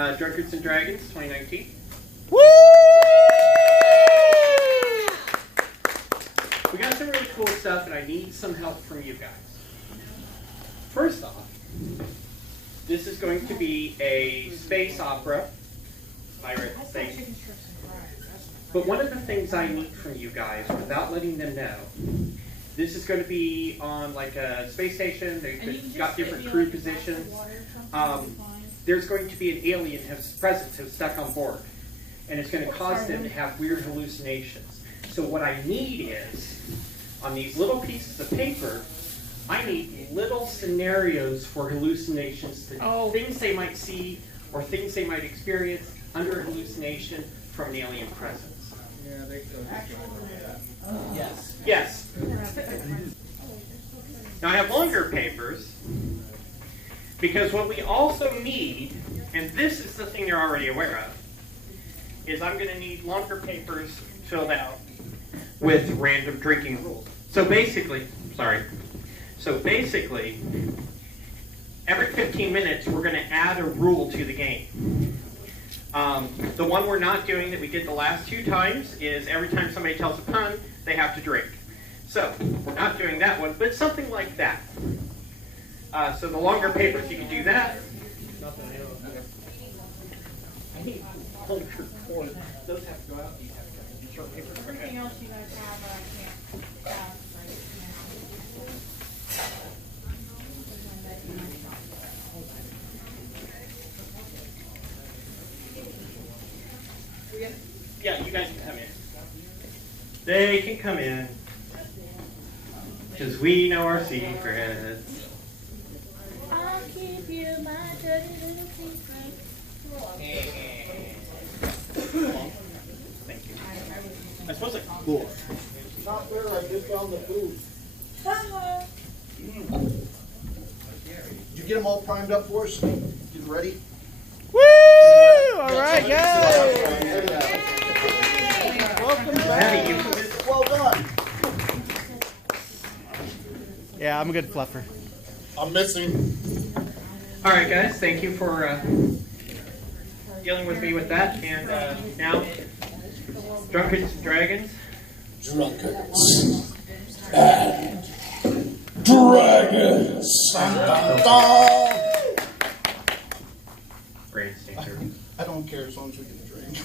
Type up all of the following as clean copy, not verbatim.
Drunkards and Dragons 2019. Woo! We got some really cool stuff, and I need some help from you guys. First off, this is going to be a space opera pirate thing. But one of the things I need from you guys, without letting them know, this is going to be on like a space station. They've got different crew positions. There's going to be an alien presence who's stuck on board, and it's going to cause them to have weird hallucinations. So what I need is, on these little pieces of paper, I need little scenarios for hallucinations, things they might see or things they might experience under a hallucination from an alien presence. Yeah, they go. Yes. Yes. Now I have longer papers, because what we also need, and this is the thing you're already aware of, is I'm going to need longer papers filled out with random drinking rules. So basically, every 15 minutes we're going to add a rule to the game. The one we're not doing that we did the last 2 times is every time somebody tells a pun, they have to drink. So we're not doing that one, but something like that. So the longer papers, you can do that. I need longer cords. Those have to go out. These have to go. Short papers. Everything else you guys have, I can't have. Yeah, you guys can come in. They can come in. Because we know our secrets. I'll keep you my dirty little secret. Thank you. I suppose I can. Cool. Not fair, I just found the food. Did you get them all primed up for us? Get ready? Woo! All right, guys. Welcome back. Well done. Yeah, I'm a good fluffer. I'm missing. All right, guys. Thank you for dealing with me with that. And now, Drunkards and Dragons. Drunkards and Dragons. Great stinger. I don't care as long as we get the drink.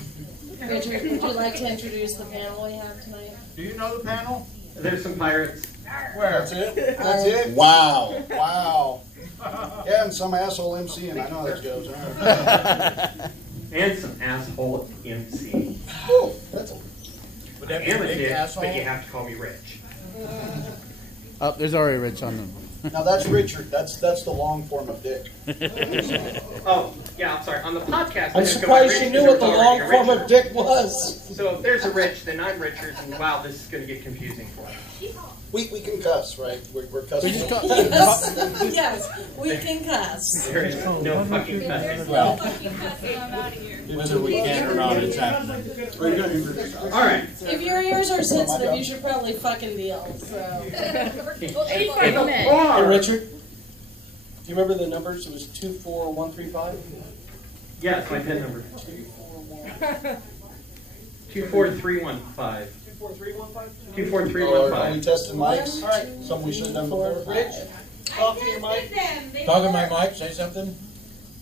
Richard, would you like to introduce the panel we have tonight? Do you know the panel? There's some pirates. Where? That's it? That's it? Wow. Wow. Yeah, and some asshole MC, and I know how this goes. And some asshole MC. Oh, that's a... I am a dick, but you have to call me Rich. Oh, there's already Rich on them. Now that's Richard. That's the long form of dick. Oh, yeah, I'm sorry. On the podcast, I'm surprised you knew what the long form of dick was. So if there's a Rich, then I'm Richard, and wow, this is going to get confusing for you. We can cuss, right? We're cussing. Yes, we can cuss. There is no fucking cussing. No fucking cussing, I'm out of here. Whether we can or not, it's happening. All right. If your ears are sensitive, you should probably fucking deal. So. Well, 85 minutes. Hey, Richard, do you remember the numbers? It was 24135? Yeah, it's my PIN number. 24315. 24315? 24315. Are we testing mics? All right. Something we should have done before. Rich, talk to your mic. Talking my mic, say something.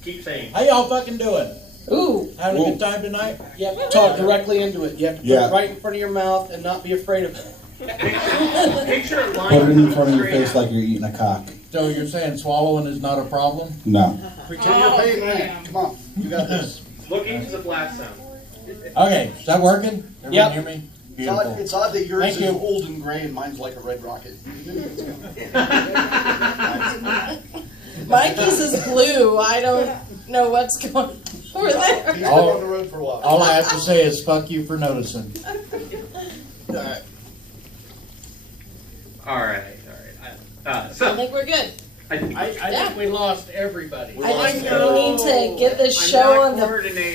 Keep saying. How y'all fucking doing? Ooh. Having a good time tonight? Yep, talk directly into it. You have to put it right in front of your mouth and not be afraid of it. Picture a line. Put it in front of your face like you're eating a cock. So you're saying swallowing is not a problem? No. Pretend you're paying rent. Come on. You got this. Look into the blast zone. Okay, is that working? Everyone Yep. hear me? It's odd that yours Thank is you. old and gray and mine's like a red rocket. Mikey's is blue. I don't know what's going on over there. He's been on the road for a while. All I have to say is fuck you for noticing. All right. I So, think we're good. I think I think we lost everybody. I think we need to get this show on the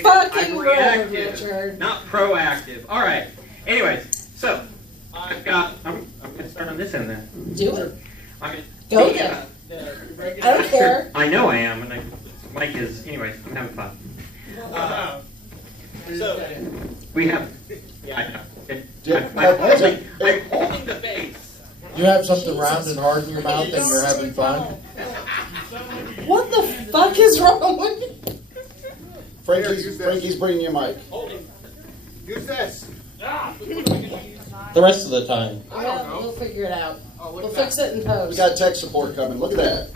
fucking road, reactive, Richard. not proactive. All right. Anyways, so I'm going to start on this end then. Do it. I'm gonna, Go get it. I don't care. I know I am, and Mike is. Anyways, I'm having fun. So we have. Yeah, I'm holding the base. You have something round and hard in your mouth and you're having fun? What the fuck is wrong with you? Frankie's bringing you a mic. Use this. The rest of the time. We'll figure it out. We'll fix it in post. We got tech support coming. Look at that.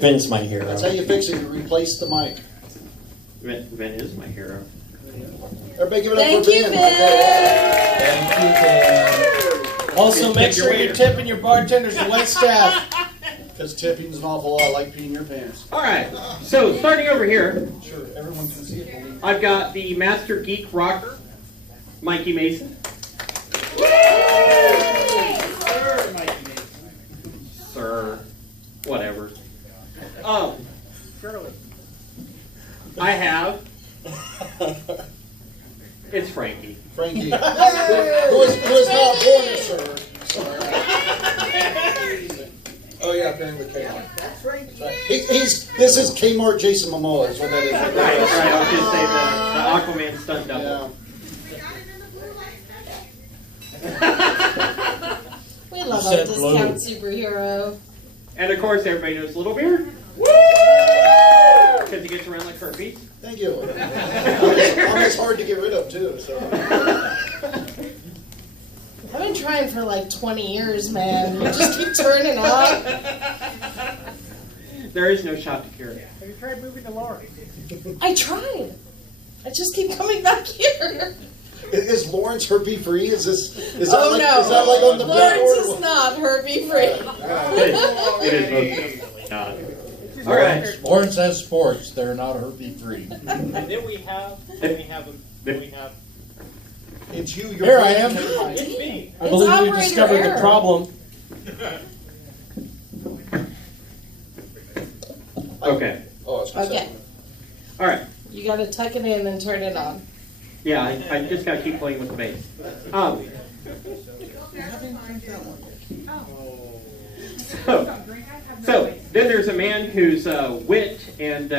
Vin's my hero. That's how you fix it. You replace the mic. Vin is my hero. Everybody give it up Thank for you, Ben. Vin. Also, make sure you're tipping your bartenders and wait staff. Because tipping's an awful lot like peeing your pants. All right. So starting over here, Sure, everyone can see it. I've got the Master Geek Rocker, Mikey Mason. Sir, whatever. I have. It's Frankie. Frankie. who is not born a sir. Oh yeah, apparently Kmart. That's right. This is Kmart Jason Momoa is what that is. Right. I was going to say the Aquaman stunt double. Yeah. We love You our said discount blue. superhero. And of course, everybody knows Little Beard. Woo! Because he gets around like herpes. Thank you. I'm as hard to get rid of too. So. I've been trying for like 20 years, man. You just keep turning up. There is no shot to cure it. Have you tried moving to Lawrence? I tried. I just keep coming back here. Is Lawrence herpes free? Is that Oh like, no. Is that like on the Lawrence is not herpes free. It is most not. All right. Lawrence has sports. They're not herpes free. And then we have. It's you. Here I am. It's me. I It's believe we operator discovered error. the problem. Okay. Oh, it's Okay. All right. You gotta tuck it in and turn it on. Yeah, I just got to keep playing with the bass. So then there's a man whose wit and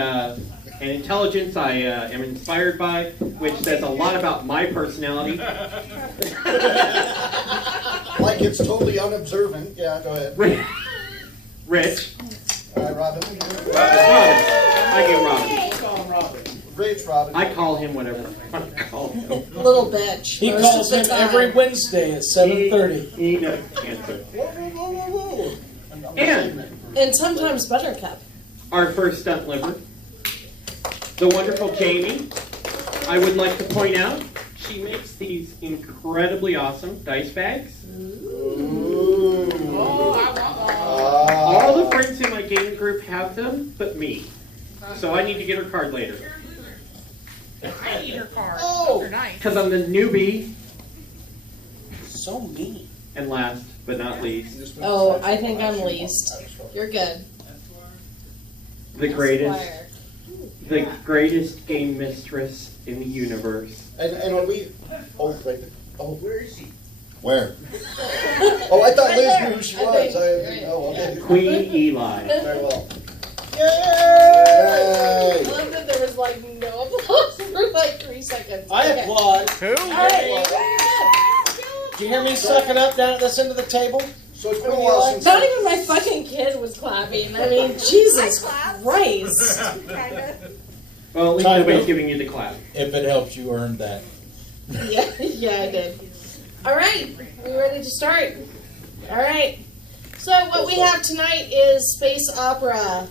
intelligence I am inspired by, which says a lot about my personality. Like it's totally unobservant. Yeah, go ahead. Rich. All right, Robin. I get Robin. Rich Robin. I call him whatever I call him. Little bitch. He most calls of him the time. every Wednesday at 7:30. He doesn't answer. Whoa. And sometimes Buttercup. Our first stunt liver, the wonderful Jamie. I would like to point out she makes these incredibly awesome dice bags. All the friends in my game group have them, but me. So I need to get her card later. I need her card. Oh. They're nice. Because I'm the newbie. So mean. And last but not least, Oh, I think I'm least. You're good. the greatest game mistress in the universe. And are we? Oh, wait. Oh, Where is she? Where? oh, I thought Right Liz there. knew who she I was. think. Oh, okay. Queen Eli. Very well. I Yay! love that there was like no applause for like 3 seconds. I Okay. applaud. Who? Alright. Do you hear me sucking up down at this end of the table? So it's been a while since. Not even my fucking kid was clapping. I mean, Jesus Christ. Well, at least nobody's giving you the clap. If it helps you earn that. Yeah, yeah, I did. All right, we ready to start? All right. So what we have tonight is space opera.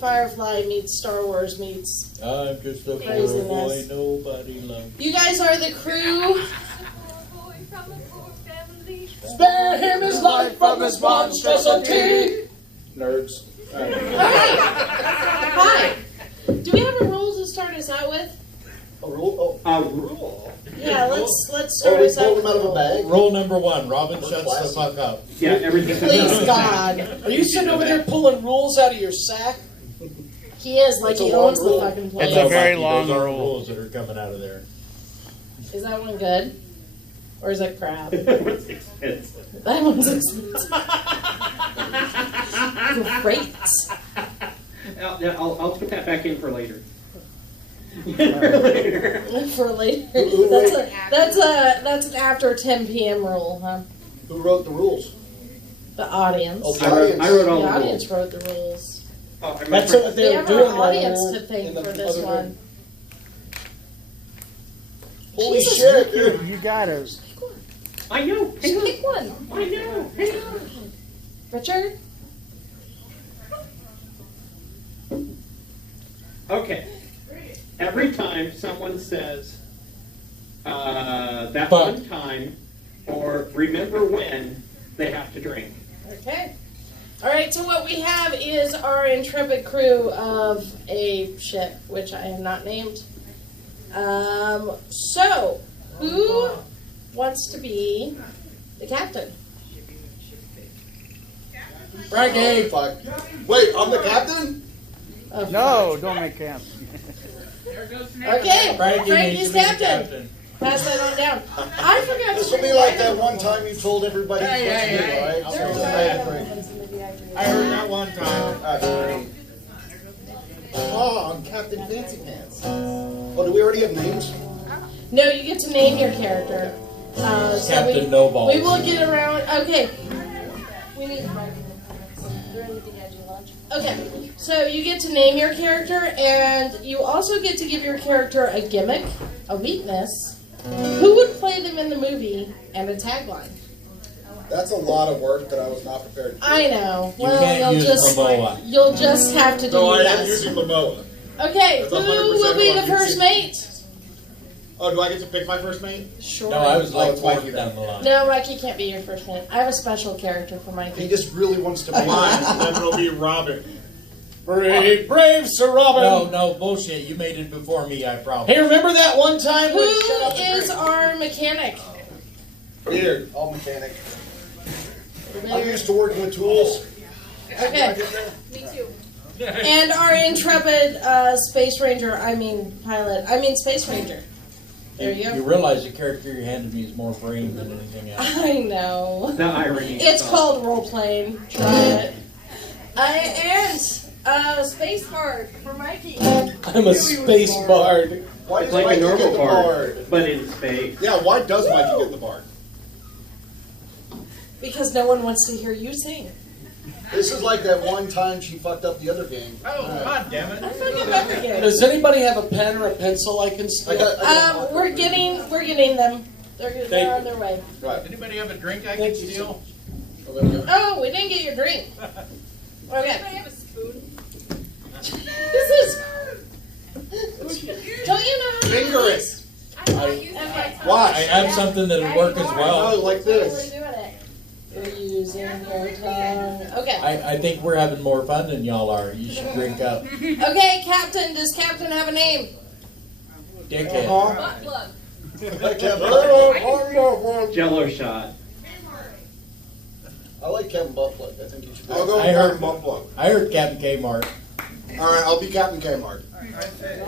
Firefly meets Star Wars meets. I'm just a poor Craziness. boy, nobody loves. You guys are the crew. Spare him his life from his monstrosity. Nerds. All right. Hi. Do we have a rule to start us out with? A rule? Rule? Yeah, let's Oh, start we us out pulled with them out of a bag? Rule number 1, Robin shuts the fuck up. Yeah, everything. Please, God. Are you sitting over there pulling rules out of your sack? He is like It's a he long owns the rule. fucking It's place. a very Those long aren't rule. rules that are coming out of there. Is that one good? Or is it crap? It's expensive. That one's expensive. Great. I'll put that back in for later. For later. Who That's an after 10 p.m. rule, huh? Who wrote the rules? The audience. Oh, the I wrote audience. all The the audience rules. wrote the rules. Oh, I That's remember. what We they were have doing. our while audience we were to thank in the for this other one. room. Holy Jesus. shit, dude. You got it. I know. Just pick one. I know. Richard? Okay. Every time someone says that But. one time or remember when, they have to drink. Okay. All right, so what we have is our intrepid crew of a ship, which I have not named. So, who wants to be the captain? Frankie! Fuck. Wait, I'm the captain? Of No, don't make camp. Okay, Frankie Frankie's needs to be the captain. Pass that on down. I forgot This to will be like that one time you told everybody what to do, hey. right? There's I heard that one time. Alright. Oh, I'm Captain Fancy Pants. Oh, do we already have names? No, you get to name your character. So Captain No Balls. We will get around. Okay. We need Okay, so you get to name your character, and you also get to give your character a gimmick, a weakness, who would play them in the movie, and a tagline. That's a lot of work that I was not prepared to do. I know. You can't use Momoa. You'll just have to do No, I your am best. using Momoa. Okay, That's who 100% will be what the I'm first using. mate? Oh, do I get to pick my first mate? Sure. No, I was Oh, like it's fourth Mikey then. down the line. No, Mikey can't be your first mate. I have a special character for He Mikey. just really wants to be mine, and then it'll be Robin. Brave, brave Sir Robin! No, bullshit. You made it before me, I promise. Hey, remember that one time Who when we shut up the is drink? our mechanic? Weird. All mechanic. I'm used to working with tools. Okay. Me too. And our intrepid space ranger, space ranger. There you You go. realize the character you handed me is more brain than anything else. I know. The irony. It's is called role playing. Try it. And space bard for Mikey. I'm a space bard. Why It's does like Mikey a normal get the bard, bard? but in space. Yeah, why does Mikey get the bard? Because no one wants to hear you sing. This is like that one time she fucked up the other game. Oh, God damn it. I fucking love the game. Does anybody have a pen or a pencil I can I steal? got We're getting them. They're on their way. Right. Anybody have a drink I can Thank you, steal? Oh, we didn't get your drink. Okay. I have a spoon. This is. Don't you know how to Finger do it. this? I'm not using my tongue. I Why? have something that'll work as Oh, well. like this. Totally doing it. You're using your tongue. Okay. I think we're having more fun than y'all are. You should drink up. Okay, Captain. Does Captain have a name? Dickhead. Butt plug. Jello shot. I like Kevin Buttplug. I think you should. I'll go I with heard- Captain Buttplug. I heard Captain Kmart. All right, I'll be Captain Kmart. I say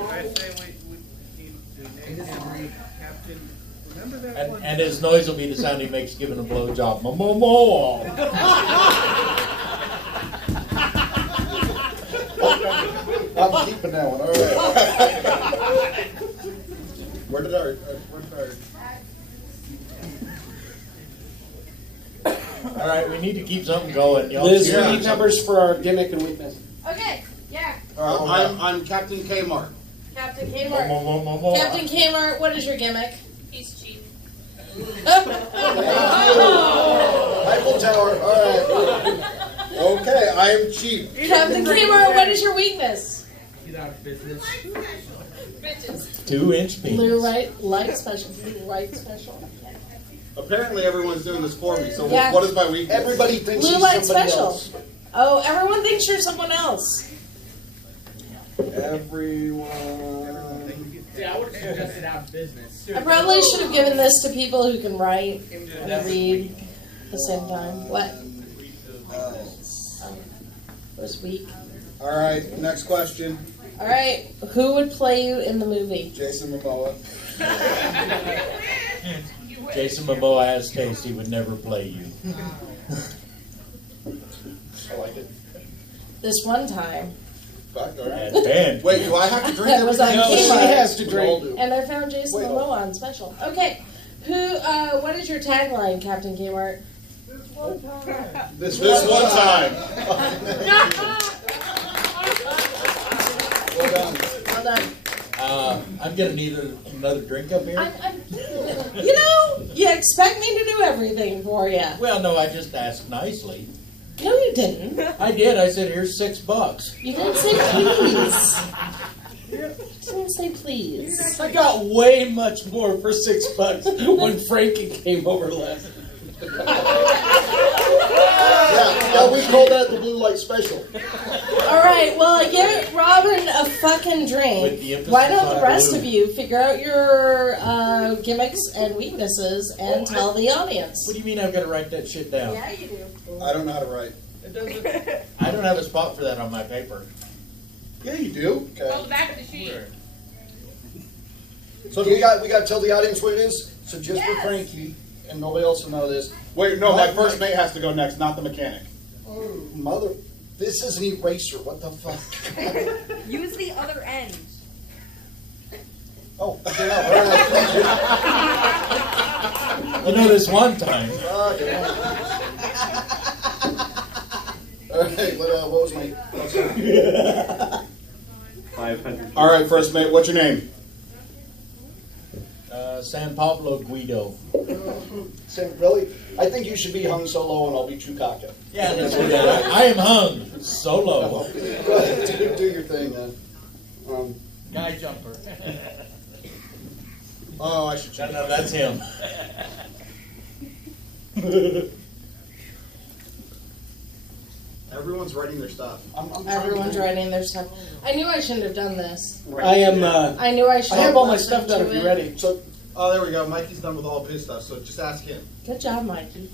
we need to name Captain. Remember that one? And his noise will be the sound he makes giving a blowjob. Momo. I'm keeping that one. All right. Where did our? All right, we need to keep something going. Y'all Liz, cheer. we need numbers for our gimmick and weakness. Okay. Yeah. I'm Captain Kmart. Captain Kmart. Momo. Captain Kmart, what is your gimmick? He's cheap. Eiffel Tower. All right. Okay, I am cheap. Captain Kmart, what is your weakness? Get out of business. Bitches. 2-inch penis. Blue light special. Blue light special. Apparently, everyone's doing this for me. So Yeah. what is my weakness? Everybody thinks Blue he's light somebody special. else. Oh, everyone thinks you're someone else. Everyone. See, I would have suggested out of business. I probably should have given this to people who can write and read at the same time. What? It was weak. All right, next question. All right, who would play you in the movie? Jason Momoa. Jason Momoa has taste. He would never play you. I like it. This one time, Fuck, all right. And Wait, do I have to drink That was everything? on No, she camera. has to We all drink. do. And I found Jason Wait, Momoa on special. Okay, what is your tagline, Captain Kmart? This one time. Well done. Well done. I'm gonna need another drink up here. You expect me to do everything for you. Well, no, I just asked nicely. No, you didn't. I did. I said, "Here's $6." You didn't say please. You didn't say please. I got way much more for $6 when Frankie came over last. Yeah, we call that the blue light special. All right, well, give Robin a fucking With the drink. emphasis Why don't on the rest blue. of you figure out your gimmicks and weaknesses and tell the audience? What do you mean I've got to write that shit down? Yeah, you do. I don't know how to write. It doesn't. I don't have a spot for that on my paper. Yeah, you do. Oh, Okay. the back of the sheet. So we got to tell the audience what it is. So just for Frankie, and nobody else will know this. Wait, no, my first mate has to go next, not the mechanic. Mother, this is an eraser. What the fuck? Use the other end. Oh, You know, this one time. All right, what was my? 500. All right, first mate, what's your name? San Pablo Guido. Sam, really? I think you should be hung solo, and I'll be Chewbacca. Yeah, let's do that. I am hung solo. Go ahead, do your thing, then. Guy jumper. Oh, I should check. No, that's him. Everyone's writing their stuff. Everyone's writing their stuff. I knew I shouldn't have done this. I am. I knew I should. I have all my left stuff them done to if you're it. ready. So, Oh, there we go. Mikey's done with all of his stuff, so just ask him. Good job, Mikey.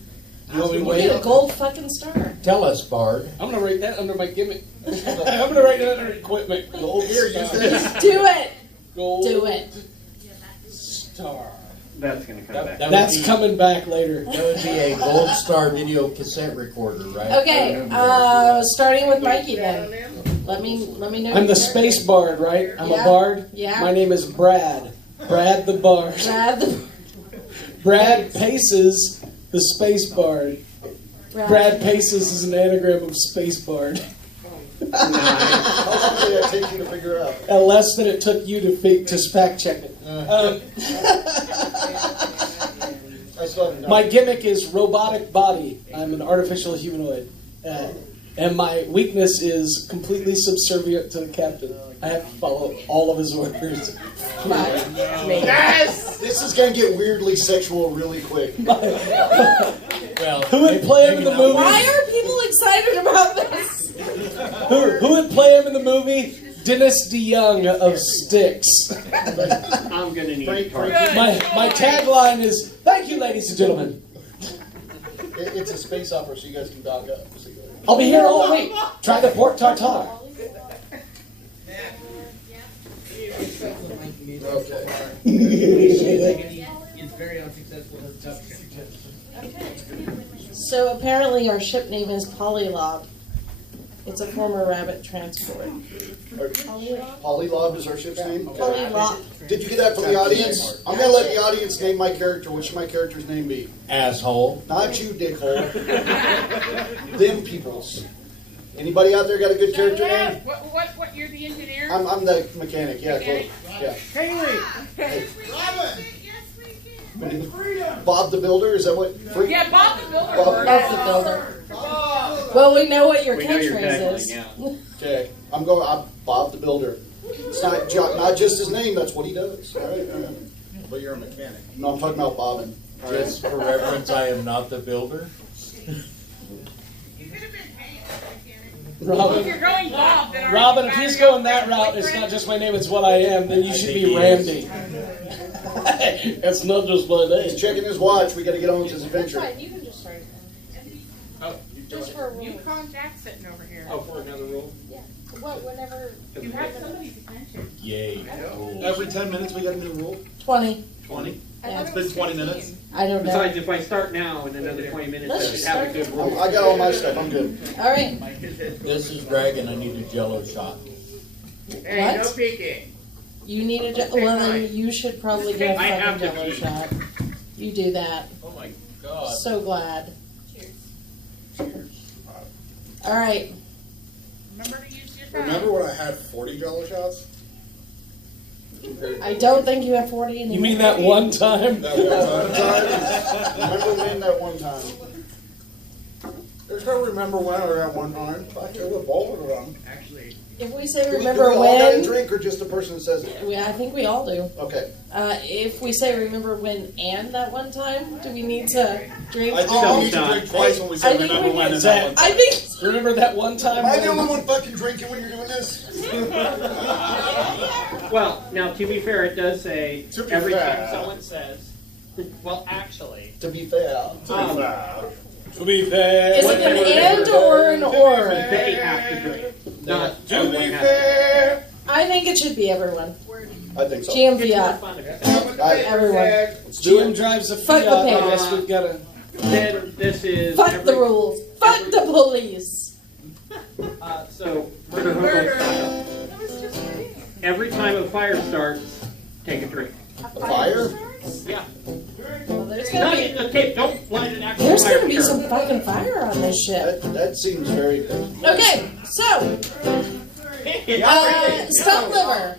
You want me to You wait? get a gold fucking star. Tell us, Bard. I'm gonna write that under my gimmick. I'm gonna write that under equipment. gold here, use this. Do it. Gold Do it. star. That's going to come back. That would That's be- coming back later. That would be a Gold Star video cassette recorder, right? Okay, starting with Mikey then. Let me know. I'm your the character. space bard, right? I'm Yeah. a bard. Yeah. My name is Brad. Brad the bard. Brad Paces, the space bard. Brad Paces is an anagram of space bard. How long did it take you to figure out? Less than it took you to fact check it. I still haven't done My it. gimmick is robotic body. I'm an artificial humanoid. And my weakness is completely subservient to the captain. I have to follow all of his orders. Yes! This is going to get weirdly sexual really quick. Well, Who would play him in the movie? Why are people excited about this? Who would play him in the movie? Dennis DeYoung of Styx. I'm going to need a card. My tagline is, "Thank you, ladies and gentlemen. It's a space opera, so you guys can dock up. I'll be here all week. Try the pork tartare." Okay. He's very unsuccessful in tough So apparently our ship name is Polylob. It's a former rabbit transport. Polylob is our ship's name? Okay. Polylob. Did you get that from the audience? I'm going to let the audience name my character. What should my character's name be? asshole. Not you, dickhole. Them peoples. Anybody out there got a good character name? What? You're the engineer? I'm the mechanic. Yeah, Mechanic? cool. Yeah. Haley! Bob the Builder. Is that what? Free? Yeah, Bob the Builder. Bob- Bob the Builder. Well, we know what your We know your catchphrase tagline, is. yeah. Okay. I'm Bob the Builder. It's not just his name. That's what he does. All right. But you're a mechanic. No, I'm talking about bobbing. Just for reference, I am not the builder. If Robin, you're going Bob, then Robin, if he's going that route, it's not just my name, it's what I am, then you I should think be he Randy. It's not just my He's name. checking his watch. We got to get on with his That's adventure. fine. You can just start it. Oh, Just for a roll. Yukon Jack's sitting over here. oh, for another roll? Yeah. Well, whenever You have somebody's attention. Yay. Every 10 minutes we get a new rule? 20. 20? Yeah. It's been 20 minutes. I don't know. Besides, if I start now in another 20 minutes, Let's I just should have a start good with roll. I got all my stuff. I'm good. All right. This is Dragon. I need a jello shot. Hey, no What? peeking. You need a well, then you should probably get a I have fucking to jello pee. shot. You do that. Oh my god. So glad. All right. Remember to use your phone. Remember when I had 40 Jello shots? I don't think you have 40 anymore. You mean that one time? That one time. Remember when that one time? There's no remember when or that one time. I could have both of them. Actually, If we say Do we remember all got a when, drink or just the person that says it? I think we all do. Okay. If we say remember when and that one time, do we need to drink I think all? we need to drink twice when we I say think remember we when need and to- that one time. I think Remember that one time? Am I the when- only one fucking drinking when you're doing this? Well, now to be fair, it does say To be every fair. time someone says, well, actually. To be fair. To be fair. is it an and or an or? They have to drink. Not To everyone be has fair. I think it should be everyone. I think so. to. It's more GMVI. fun if it's Everyone. Let's do GM it. drives a Fuck Fiat. the I paper. guess we've got to. Then this is Fuck every- the rules. Fuck the police. So murder hobo style. Every time a fire starts, take a drink. A fire? Yeah. Well, there's Not gonna be in the tape. Don't light an actual there's fire. gonna be some fucking fire on this shit. That seems very. Okay, so stuffed liver.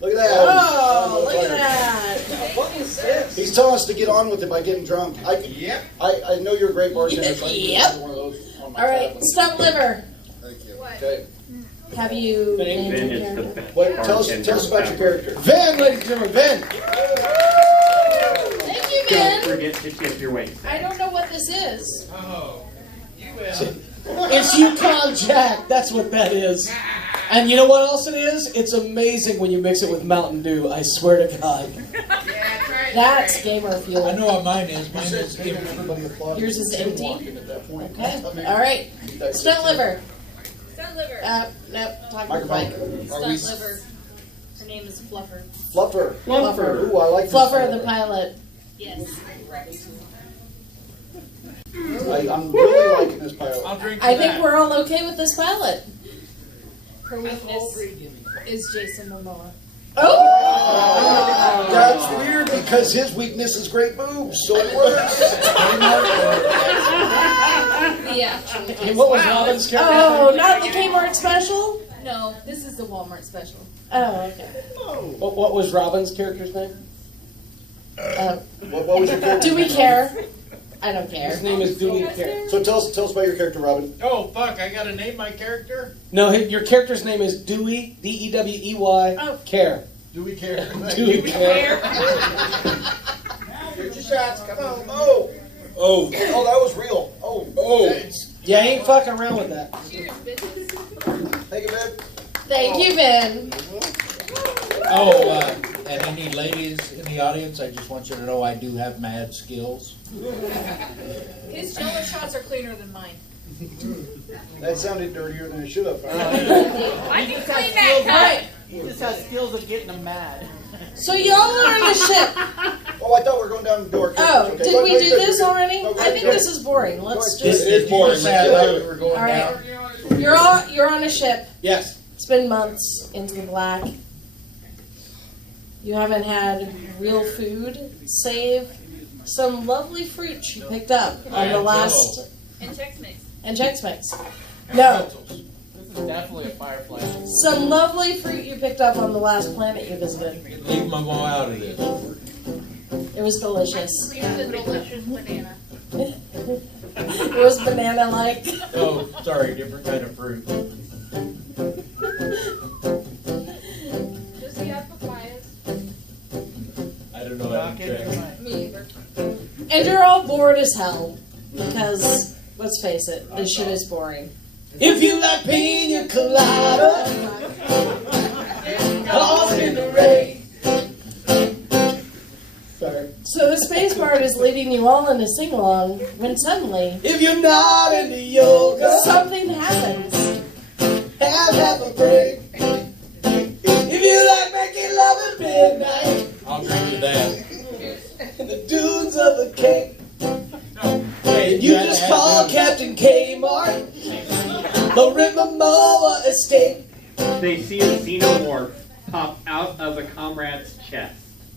Look at that. Oh, look at that. What is this? He's telling us to get on with it by getting drunk. I know you're a great bartender. So I can Yep. do one of those on my All right, tab. stuffed liver. Thank you. Okay. Have you named Ben your is the character? best. Wait, tell us bartender about your ever. character. Ben, ladies and gentlemen, Ben. Thank you, Don't Ben. forget to tip your waist. I don't know what this is. oh, you will. It's Yukon Jack. That's what that is. And you know what else it is? It's amazing when you mix it with Mountain Dew. I swear to God. That's gamer fuel. I know what mine is. Mine is Everybody applauded. Yours is empty? Walking at that point. Okay. I mean, All right. that's Stunt liver. Stunt liver. Nope. Talk to the mic. Microphone. Stunt liver. Her name is Fluffer. Fluffer. Fluffer. Ooh, I like this Fluffer the Fluffer. pilot. Yes. I'm really liking this pilot. I'll drink I to think that. we're all okay with this pilot. Her weakness is Jason Momoa. Oh! That's weird because his weakness is great boobs, so it works. The actual. Hey, what was Robin's character? Oh, not the Kmart special? No, this is the Walmart special. Oh, okay. What was Robin's character's name? What was your character? Do we care? I don't care. His name is Dewey Care. So tell us about your character, Robin. Oh, fuck, I gotta name my character? No, your character's name is Dewey, D-E-W-E-Y, Oh. Care. Do we care? Dewey Care. Shoot your shots. Come on. Oh, Oh. oh, that was real. Oh, Yeah, I ain't fucking around with that. Cheers, bitches. thank you, man. Thank you, Ben. Oh, and any ladies in the audience, I just want you to know I do have mad skills. His jello shots are cleaner than mine. That sounded dirtier than it should have. I can clean that All right. He just has skills of getting them mad. So y'all are on a ship. Oh, I thought we were going down the door. Oh, Okay, did go we ahead, do go this ahead. already? No, go I ahead, think go this ahead. is boring. Let's This just. is boring. Sad Let's how do we it. were going All right. down. You're on a ship. Yes. It's been months into the black. You haven't had real food, save some lovely fruit you picked up on the last And Chex Mix. and Chex Mix. No, This is definitely a firefly. some lovely fruit you picked up on the last planet you visited. Leave my mom out of this. It was delicious. Here's a delicious banana. It was banana-like. Oh, sorry, different kind of fruit. Does he have papayas? I don't know how to check. Me either. And you're all bored as hell because, let's face it, this shit is boring. If you like pina colada, lost in the rain. Sorry. So the space part is leading you all in a sing-along when suddenly If you're not into yoga, something happens. have a break. If you like making love at midnight, I'll drink to that. in the dunes of the Cape, Hey, you just call Captain Kmart. The Rip Momoa escape. they see a xenomorph pop out of a comrade's chest.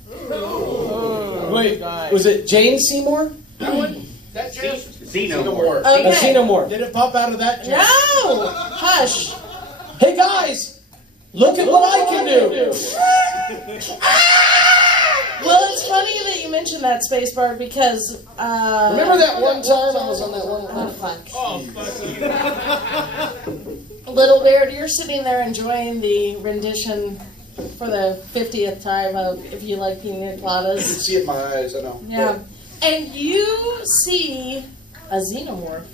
Wait, was it Jane Seymour? That chest? Xenomorph. Okay. A xenomorph. Did it pop out of that chest? No! Hush. Hey guys, look at what I can do. Well, it's funny that you mentioned that, Spacebar, because Remember that one time I was on that one? oh fuck. Oh, fuck you. Little Beard, you're sitting there enjoying the rendition for the 50th time of If You Like Pina I can Coladas. see it in my eyes, I know. Yeah. And you see a xenomorph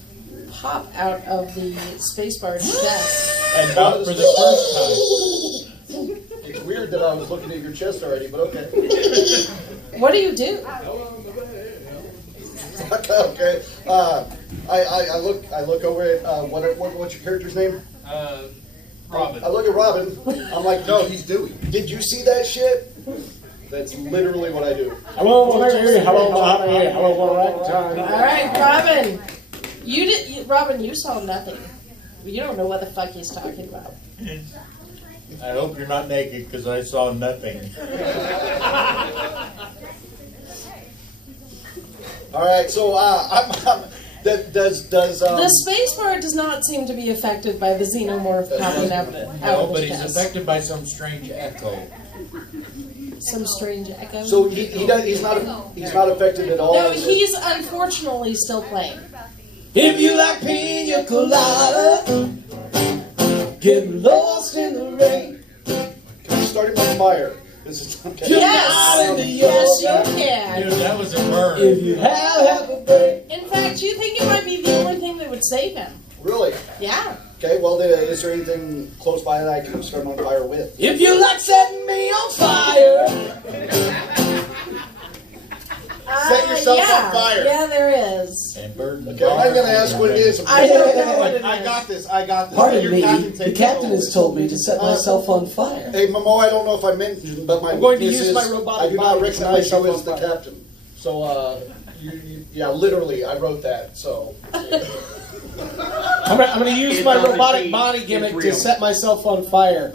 pop out of the Spacebar's chest. And not for the first It's weird that I was looking at your chest already, but okay. What do you do? Okay. I look over at what's your character's name? Robin. I look at Robin. I'm like, no, he's Dewey. Did you see that shit? That's literally what I do. All right, Robin. Robin, you saw nothing. You don't know what the fuck he's talking about. I hope you're not naked because I saw nothing. All right, so does The Spacebar does not seem to be affected by the xenomorph popping out No, of but his he's chest. affected by some strange echo. Some strange echo. so he's not affected at all? No, he's unfortunately still playing. If you like pina colada, get lost in the rain. Can we start him on fire? This is okay. Yes, yes, you can. Dude, that was a burn. If you have a break. In fact, you think it might be the only thing that would save him. Really? Yeah. Okay, well, is there anything close by that I can start him on fire with? If you like setting me on fire. Set yourself yeah. on fire. Yeah, there is. And burn the Okay, I'm going to ask what it is. I don't know what it is. I got this. I got this. Pardon Your me, captain the takes captain all has this. told me to set myself on fire. Hey, Momo, I don't know if I mentioned, but my I'm going to weakness use my is robotic I do not body to set recognize you myself as the on fire. captain. So, yeah, literally, I wrote that. So, I'm going to use It's my on the robotic sheet. body It's gimmick to real. set myself on fire.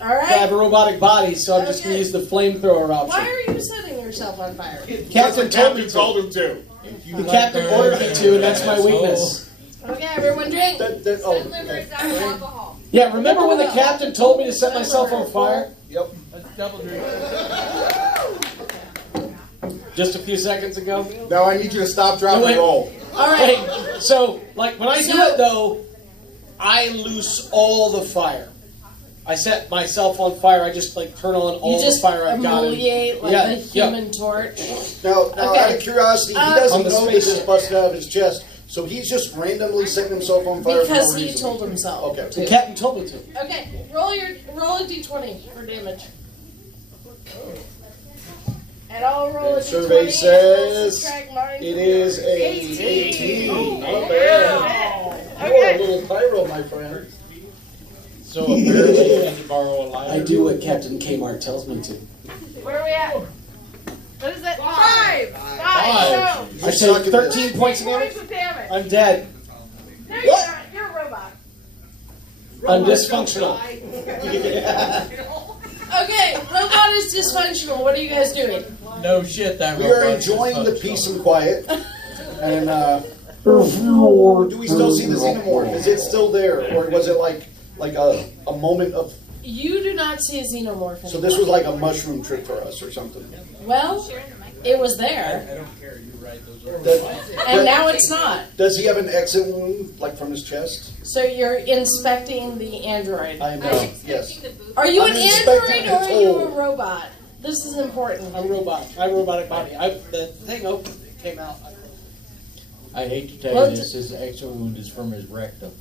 All I have a right. robotic body, so I'm just going to use the flamethrower Why option. are you setting yourself on fire? Captain told me told to. him to. The captain ordered me to, and that's my weakness. Okay, everyone drink. okay. Yeah, remember when the captain told me to set myself on fire? Yep. That's double drink. Just a few seconds ago? Now I need you to stop, drop, No, wait. and roll. All right. Hey, so, like, when I do it, though, I loose all the fire. I set myself on fire. I just, like, turn on all You just the fire I've got. emoliate like Yeah, a human torch. Now, Okay. out of curiosity, he On doesn't the know this is spaceship. busted out of his chest, so he's just randomly setting himself on fire Because for no he reason. told himself. Okay. The captain told me to. Okay, roll a d20 for damage. And I'll roll a The d20. survey and says subtract mine it from is yours. a 18. Oh, Not bad. You are a little pyro, my friend. So apparently you need to borrow a lighter. I do what Captain Kmart tells me to. Where are we at? What is it? Five. I take 13 points of damage. Points of damage. I'm dead. No, you're not. You're a robot. I'm dysfunctional. Okay, robot is dysfunctional. What are you guys doing? No shit, that We are robot's enjoying the dysfunctional. peace and quiet. And do we still see the xenomorph? Is it still there, or was it like a moment of? You do not see a xenomorph anymore. So this was like a mushroom trip for us, or something. Well, it was there, I don't care. You're right. Those are. and now it's not. Does he have an exit wound, like from his chest? So you're inspecting the android. I am. Yes. Are you I'm an inspecting android or are you a control. robot? This is important. I'm a robot. I have a robotic body. The thing opened. It came out. I hate to tell Well, you this, his extra wound is from his rectum.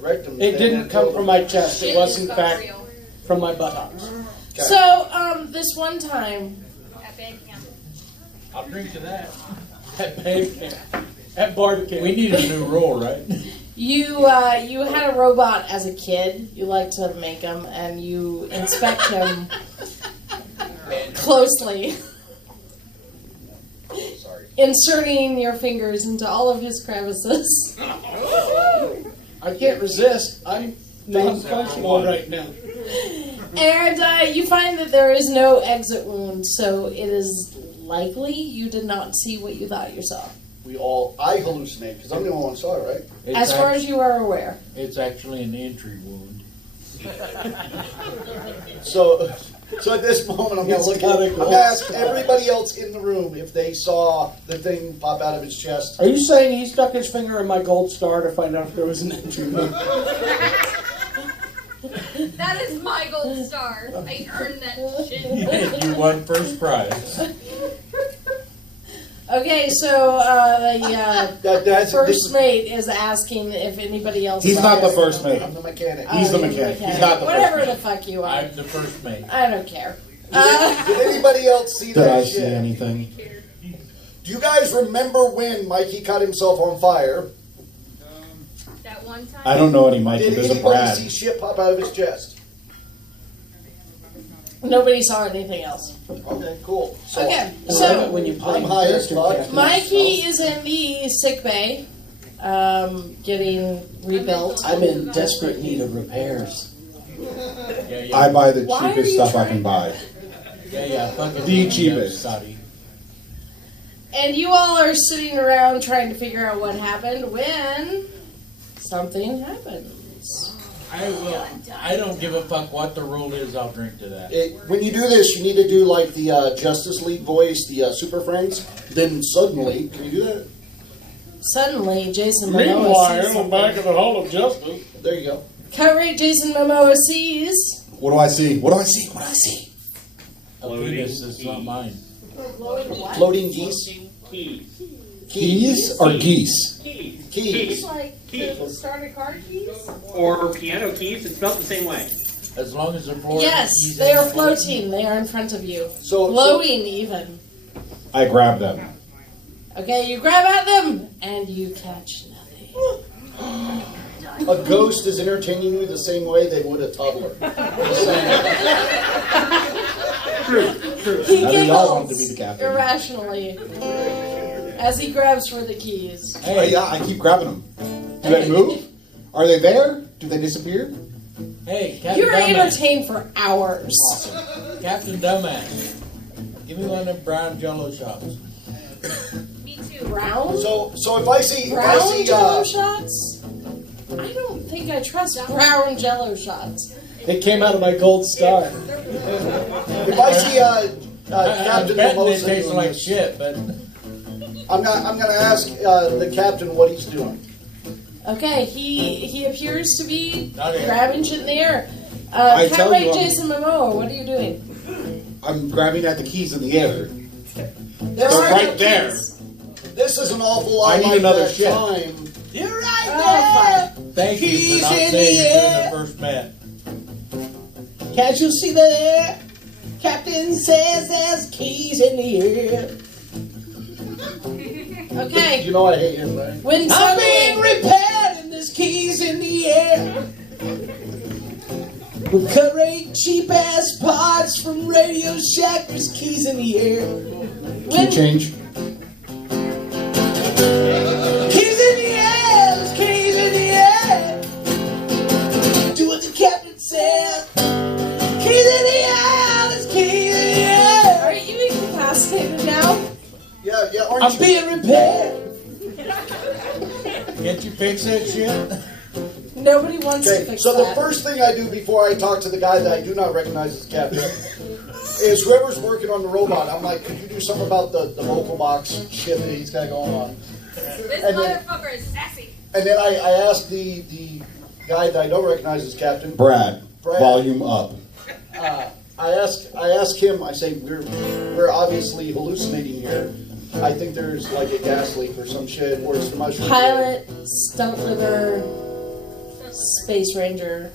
Rectum. It didn't come from my chest. It was, in fact, from my buttocks. Okay. So, this one time, I'll drink to that. At band camp. At barbecue. We need a new rule, right? you had a robot as a kid. You like to make him, and you inspect him closely. Sorry. Inserting your fingers into all of his crevices. I can't resist. I'm non-functional right now. And you find that there is no exit wound, so it is likely you did not see what you thought you saw. I hallucinate, because I'm the only one who saw it, right? As far as you are aware. It's actually an entry wound. So at this moment, I'm going to ask everybody else in the room if they saw the thing pop out of his chest. Are you saying he stuck his finger in my gold star to find out if there was an entry wound? That is my gold star. I earned that shit. You won first prize. Okay, so the first mate is asking if anybody else. He's not the first mate. I'm the mechanic. He's the mechanic. He's not the Whatever first the mate. fuck you are. I'm the first mate. I don't care. Did anybody else see Did that I shit? see anything? Do you guys remember when Mikey caught himself on fire? That one time. I don't know any Mikey. Did There's a anybody Brad. see shit pop out of his chest? Nobody saw anything else. Okay, cool. So, Okay, I love so it when you play I'm high as fuck. character. Mikey is in the sick bay, getting rebuilt. I'm in desperate need of repairs. Yeah. I buy the Why are cheapest you stuff I trying- can buy. Yeah. Fucking The cheapest. Scotty. And you all are sitting around trying to figure out what happened when something happens. I don't give a fuck what the rule is. I'll drink to that. When you do this, you need to do like the Justice League voice, the Super Friends. Then suddenly, can you do that? Suddenly, Jason Momoa sees something. of the Hall of Justice. There you go. Cut rate Jason Momoa sees. What do I see? What do I see? What do I see? A penis is not mine. Floating geese. Keys. Keys or geese? Keys. Keys. Like the starter car keys? Or piano keys. It's spelled the same way. As long as the floor. Yes, they are floating. They are in front of you. Floating even. I grab them. Okay, you grab at them and you catch nothing. A ghost is entertaining you the same way they would a toddler. True. He I think y'all wanted to giggles be the captain. irrationally as he grabs for the keys. Hey, yeah, I keep grabbing them. Do they move? Are they there? Do they disappear? Hey, Captain You're Dumbass. entertained for hours. Captain Dumbass. Give me one of them brown jello shots. Me too. Brown? So if I see Brown jello shots? I don't think I trust brown jello shots. It came out of my gold star. If I see I'm Captain betting they Mimosa taste doing like this, shit, but I'm gonna ask the captain what he's doing. Okay, he appears to be Okay. grabbing shit in the air. I tell Catway you, I'm- Jason Momoa, what are you doing? I'm grabbing at the keys in the air. There They're are right no there. keys. This is an awful lot I need like another that shit. time. You're right Oh, fine. thank you Keys for not in saying the you're doing air. the first met. Can't you see the air? Captain says there's keys in the air. Okay, You know I hate him, right? when I'm being suddenly, repaired and there's keys in the air. We cut rate cheap ass parts from Radio Shack. There's keys in the air. Key change. Keys in the air. There's keys in the air. Do what the captain said. Keys in the air. There's keys in the air. aren't you incapacitated now? Yeah, aren't I'm you? being repaired. Can't you fix that shit? Nobody wants to Okay, fix so that. the first thing I do before I talk to the guy that I do not recognize as captain is whoever's working on the robot. I'm like, could you do something about the vocal box shit that he's got going on? This And then- motherfucker is sassy. And then I ask the guy that I don't recognize as captain. Brad. Brad. Volume up. I ask him. I say we're obviously hallucinating here. I think there's like a gas leak or some shit, or it's the mushroom. Pilot, stunt liver, space ranger,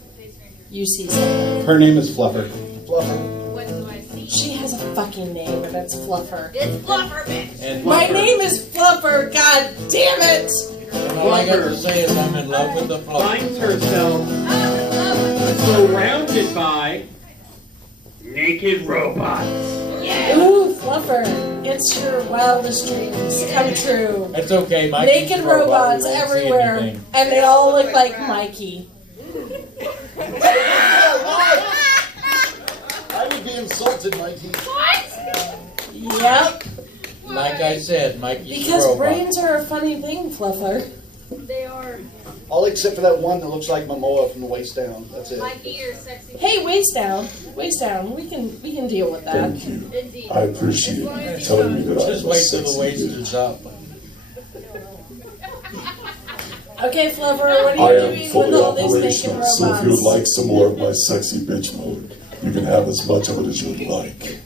you see something. Her name is Fluffer. Fluffer. What do I see? She has a fucking name, and it's Fluffer. It's Fluffer, bitch. And My fluffer. name is Fluffer, god damn it! And all I got to say is I'm in love with the fluffer. Finds herself surrounded by naked robots. Yeah. Oof. Fluffer, it's your wildest dreams come true. It's okay, Mikey's Naked a robot. robots We won't see everywhere, anything. and they all look like Mikey. I would be insulted, Mikey. Yep. Like I said, Mikey's Because a robot. brains are a funny thing, Fluffer. They are. All except for that one that looks like Momoa from the waist down. That's it. Mikey, you're sexy. Hey, waist down. Waist down. We can deal with that. Thank you. Indeed. I appreciate you telling me that Just I'm a wait till the sexy waist bitch. is up. Okay, Fluffer, what I are you am doing with fully all these naked operational, robots? so if you would like some more of my sexy bitch mode, you can have as much of it as you'd like.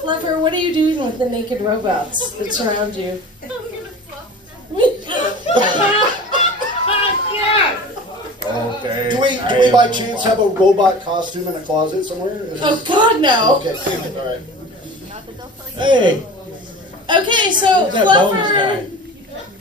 Fluffer, what are you doing with the naked robots that surround you? Okay. Do we by chance have a robot costume in a closet somewhere? Oh God, no. Okay, all right. Hey, Okay, so who's that bones guy?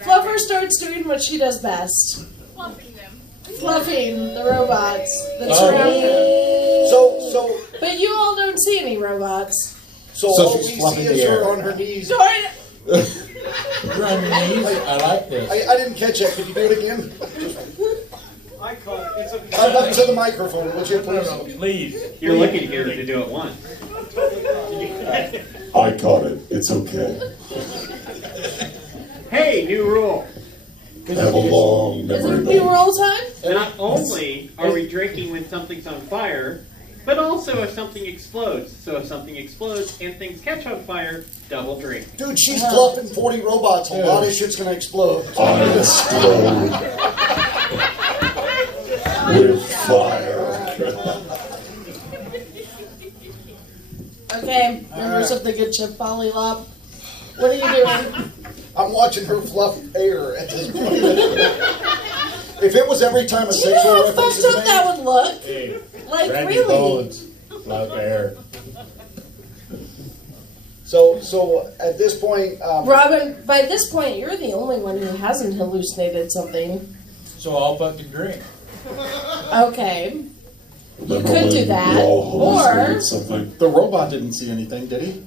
Fluffer starts doing what she does best. Fluffing them. Fluffing the robots that Oh. surround her. So But you all don't see any robots. So So all she's we fluffing see is the her air. on her knees. Sorry. You're on your knees? I like this. I didn't catch that. Could you do it again? I caught it. It's okay. Up to the microphone, would you please? Please. You're looking here to do it once. I caught it. It's okay. Hey, new rule. Have a long Is memory it new bank. roll time? Not only are we drinking when something's on fire, but also if something explodes. So if something explodes and things catch on fire, double drink. Dude, she's fluffing 40 robots. A lot of shit's gonna explode. I explode with fire. Okay, members of the Good Chip Lollipop, what are you doing? I'm watching her fluff air at this point. If it was every time a Do you know sexual how reference fucked is up that made, would look? Hey, Like, Randy really? Bones, love air. so at this point, Robin, by this point, you're the only one who hasn't hallucinated something. So I'll fucking drink. Okay. You could do that, or- something. The robot didn't see anything, did he?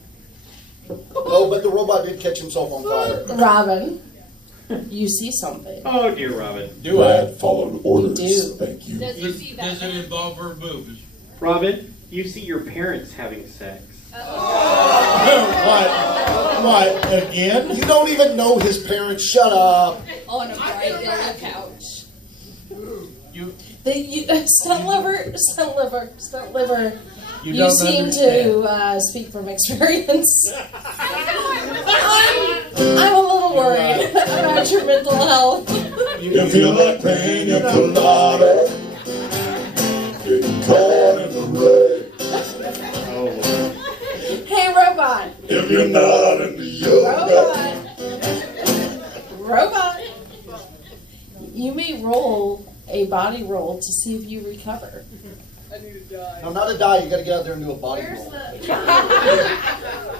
no, but the robot did catch himself on fire. Robin, you see something. Oh, dear Robin. Do I? Brad followed orders. do. Thank you. Does he see Does that? it involve her boobs? Robin, you see your parents having sex. What? Again? You don't even know his parents. Shut up. On a bright yellow couch. You Stunt liver. you You don't seem understand. to speak from experience. I'm a little worried about your mental health. If you like pina colada, getting caught in the rain. Oh, Hey, robot. If you're not into yoga, Robot. You may roll a body roll to see if you recover. I need to die. No, not a die. You got to get out there and do a body roll.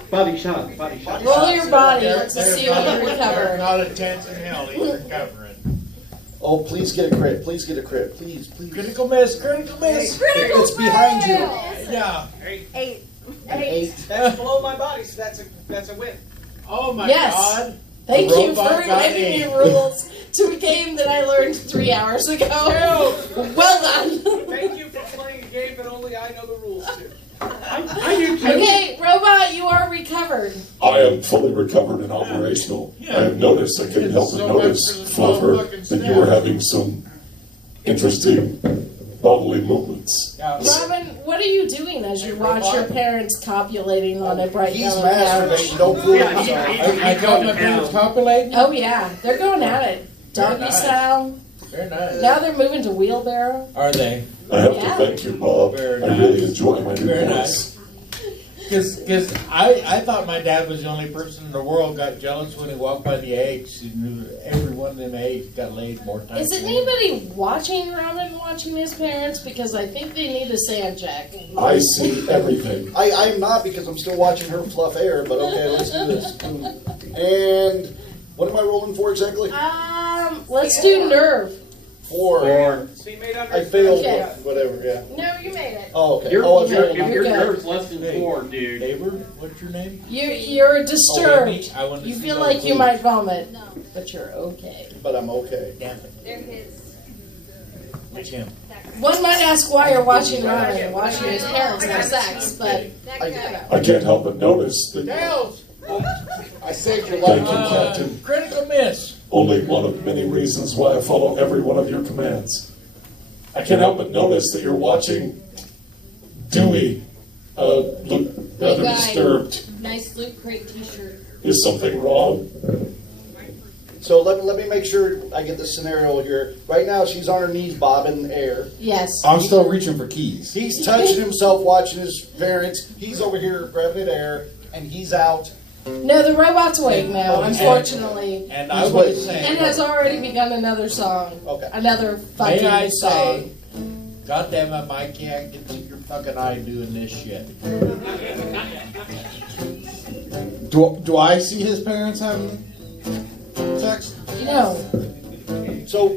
body shot, body shot. Roll your body There- to see if you There's recover. not a chance in hell he's recovering. Oh, please get a crit. Please get a crit. Please. Critical miss, critical miss. It's behind you. Yeah. Eight. An 8. That's below my body, so that's a win. Oh my Yes. God. Thank The you for robot got reminding me eight. rules to a game that I learned 3 hours ago. Well done. Thank you for playing a game that only I know the rules to. I do too. Okay, robot, you are recovered. I am fully recovered and operational. I have noticed, I couldn't help but So much notice, for the small Fluffer, fucking that you were step. having some interesting bodily movements. Yeah. Robin, what are you doing as you watch your parents copulating on a bright He's yellow couch? masturbating. Don't fool Yeah, himself. I got my parents copulating. Oh yeah, they're going at it. Doggy Very nice. style. Very nice. Now they're moving to wheelbarrow. Are they? I have Yeah. to thank you, Bob. Very I really nice. enjoy my new Very voice. nice. Because I thought my dad was the only person in the world got jealous when he walked by the eggs. He knew every one of them eggs got laid more times. Is than anybody watching Robin watching his parents? Because I think they need a sand check. I see everything. I'm not because I'm still watching her fluff air, but okay, let's do this. And what am I rolling for exactly? Let's do nerve. 4. So you made under. I failed. Okay. Whatever. Yeah. No, you made it. Oh, okay. You're, Oh, you're, okay. if your You're good. nerve's less than 4, dude. Neighbor, what's your name? You're disturbed. I want to You see feel those like you please. might vomit, but you're okay. But I'm okay. Damn it. They're his. Which him? One might ask why you're watching Robin and watching his parents have sex, but That I- guy. I can't help but notice that. Tails! I saved your Thank life. you, Captain. Critical miss. Only one of many reasons why I follow every one of your commands. I can't help but notice that you're watching Dewey look rather guy. disturbed. Nice Loot Crate t-shirt. Is something wrong? So let me make sure I get the scenario here. Right now, she's on her knees, bobbing in the air. yes. I'm still reaching for keys. He's touching himself, watching his parents. He's over here grabbing at air, and he's out. No, the robot's awake now, unfortunately, And I would say, and has already begun another song. Okay. Another may I fucking song. say, God damn it, Mike, can't get to your fucking eye doing this shit. Do I see his parents having sex? No, So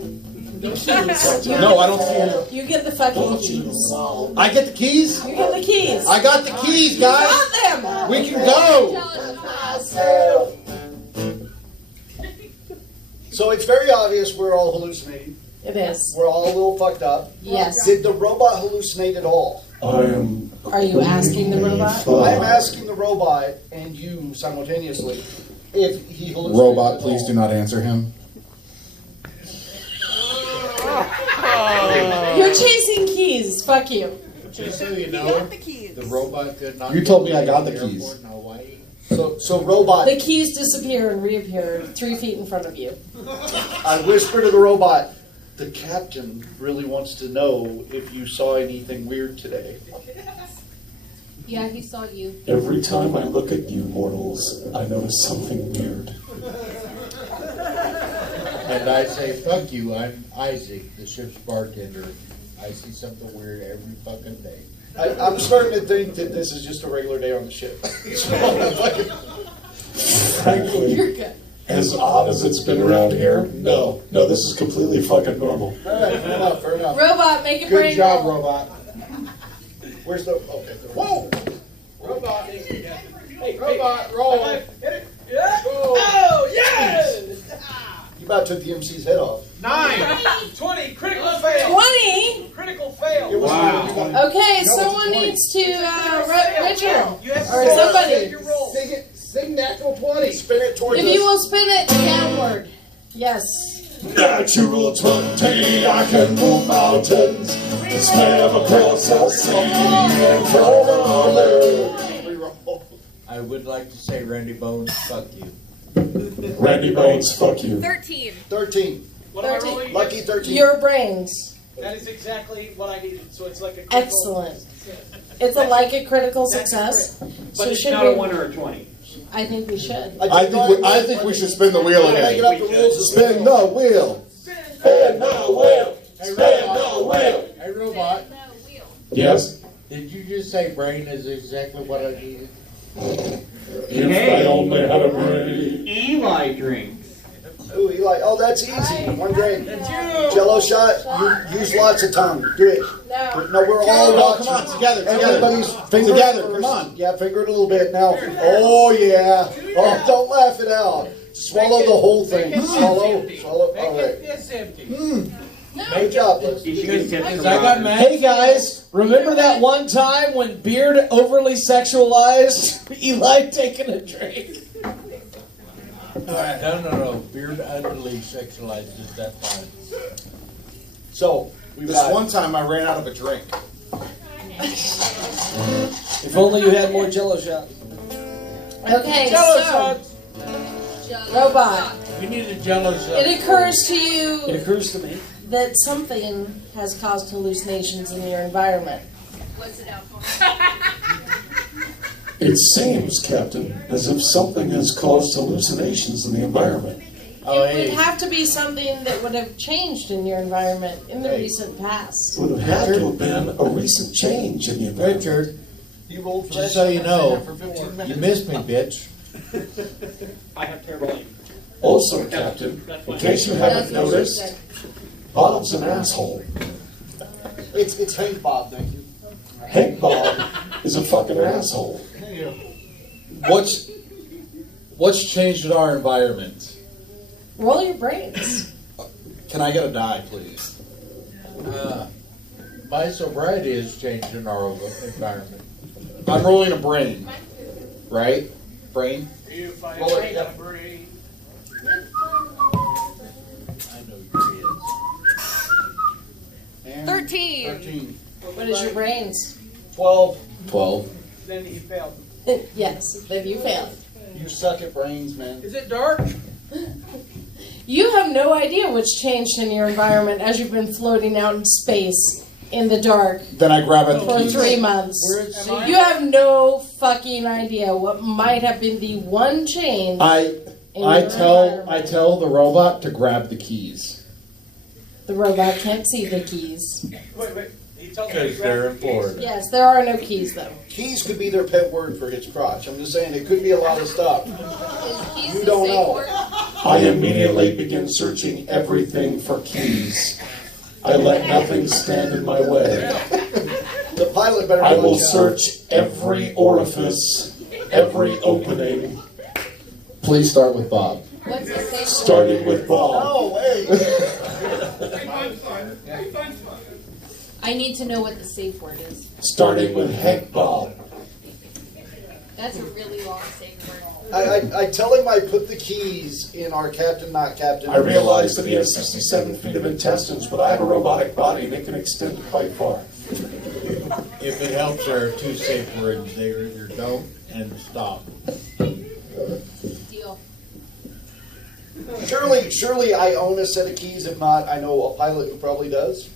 No, I don't see him. you get the fucking keys. I get the keys? You get the keys. I got the keys, You guys. got them. We can go. So it's very obvious we're all hallucinating. It is. We're all a little fucked up. Yes. Did the robot hallucinate at all? I am. Are you asking the robot? I'm asking the robot and you simultaneously if he hallucinated. Robot, at please all. do not answer him. You're chasing keys. Fuck you. Just so you know, the robot could not. You told me I got the airport keys. in Hawaii. So robot, The keys disappear and reappear 3 feet in front of you. I whisper to the robot, the captain really wants to know if you saw anything weird today. Yeah, he saw you. Every time I look at you mortals, I notice something weird. And I say, fuck you, I'm Isaac, the ship's bartender. I see something weird every fucking day. I'm starting to think that this is just a regular day on the ship. Frankly, You're good. as odd as it's been around here, no, this is completely fucking normal. All right, fair enough, fair enough. Robot, make a Good brain job, roll. robot. Where's the, okay. Whoa! Robot. Hey, Robot, roll. Hit it. Yeah. Oh, yes! You about took the MC's head off. 9. 20. Critical fail. 20? Critical fail. It was Okay, No, someone it's 20. needs to, Richard, You have to or roll. somebody. Save your roll. Sing it. Sing natural 20. Spin it towards If us. you will spin it downward. Yes. Natural 20, I can move mountains, swim across the sea and from Reroll. I would like to say, Randy Bones, fuck you. Randy Bones, fuck you. 13. 13. What am I 13. rolling? Lucky 13. Your brains. That is exactly what I needed. So it's like a critical Excellent. success. It's like a critical That's success. But So it's should not we? a 1 or a 20. I think we should. I think we should spin the wheel Making again. up the rules as Spin the wheel. Spin the wheel! Spin the wheel! Hey, robot, No, wheel. Yes? did you just say brain is exactly what I needed? If I only had a brain. Eli drinks. Ooh, Eli. Oh, that's easy. One drink. That's you. Jello shot. You use lots of tongue. Do it. No. No, we're all Oh, watching. come on, together, Everybody's together. finger Together, first. come on. Yeah, finger it a little bit now. Oh yeah. Oh, don't laugh it out. Swallow the whole thing. Swallow. Swallow. Make All it right. this empty. Good job, Liz. You should get tips Because from I got Robin. mad. Hey guys, remember that one time when Beard overly sexualized Eli taking a drink? No. Beard utterly sexualizes that time. So we've This got one time I ran out of a drink. If only you had more Jello shots. Okay, Jello so shots. robot. We need a Jello shot. It occurs to It you occurs to me. that something has caused hallucinations in your environment. Was it alcohol? It seems, Captain, as if something has caused hallucinations in the environment. Oh, It hey. would have to be something that would have changed in your environment in the Hey. recent past. It would have had to have been a recent change in the environment. Richard, you rolled for just that so you shit. know, For 15 minutes. you missed me, bitch. I have terrible aim. Also, Captain, in case you haven't That's what she noticed, said. Bob's an asshole. It's Hank Bob, thank you. Hank Bob is a fucking asshole. What's changed in our environment? Roll your brains. Can I get a die, please? My sobriety has changed in our environment. I'm rolling a brain. Right? Brain? If I Roll it, make yeah. a brain. I know your And 13. 13. What is your brains? 12. 12. Then he failed. Yes, then you failed. You suck at brains, man. Is it dark? You have no idea what's changed in your environment as you've been floating out in space in the dark Then I grab at the for keys. 3 months. We're at sea. You have no fucking idea what might have been the one change. I tell the robot to grab the keys. The robot can't see the keys. Wait. He tells me Because they're in Florida. Yes, there are no keys though. Keys could be their pet word for his crotch. I'm just saying, it could be a lot of stuff. Is You the don't safe know. word? I immediately begin searching everything for keys. I let nothing stand in my way. The pilot better I will watch out. search every orifice, every opening, Please start with Bob. What's the safe word? starting with Bob. No, wait. I need to know what the safe word is. Starting with Hank Bob. That's a really long safe word. I tell him I put the keys in our captain, not captain. I realize that he has 67 feet of intestines, but I have a robotic body and it can extend quite far. If it helps, there are 2 safe words. They are either don't and stop. Deal. Surely I own a set of keys. If not, I know a pilot who probably does.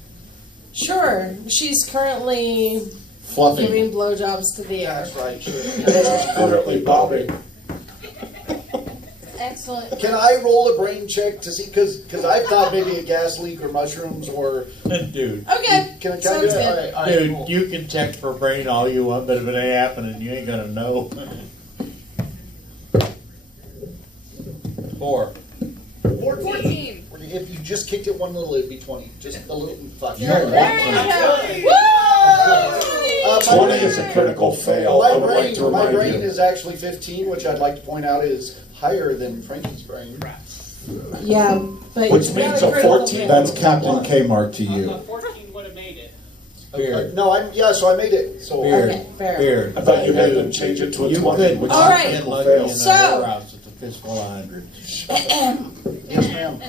Sure, she's currently Fluffing. giving blowjobs to the air. That's right. Sure. Currently bobbing. Excellent. Can I roll a brain check to see? Because I've thought maybe a gas leak or mushrooms or. Dude. Okay, Can I sounds do it? good. All right, all right, Dude, cool. you can check for brain all you want, but if it ain't happening, you ain't gonna know. 4. 14. If you just kicked it one little, it'd be 20. Just a little. Fuck. You don't want to. My 20 is a critical fail. I would like to my remind brain you. is actually 15, which I'd like to point out is higher than Frankie's brain. Yeah, but Which you means got a critical 14. hit. That's Captain K-Mark to you. 14 would have made it. Beard. No, so I made it. So Beard. Okay, fair. Beard. I thought you had them change it to a You 20, could which All is a right. get critical lucky fail. in a So- whorehouse. It's a fistful of 100. yes, ma'am.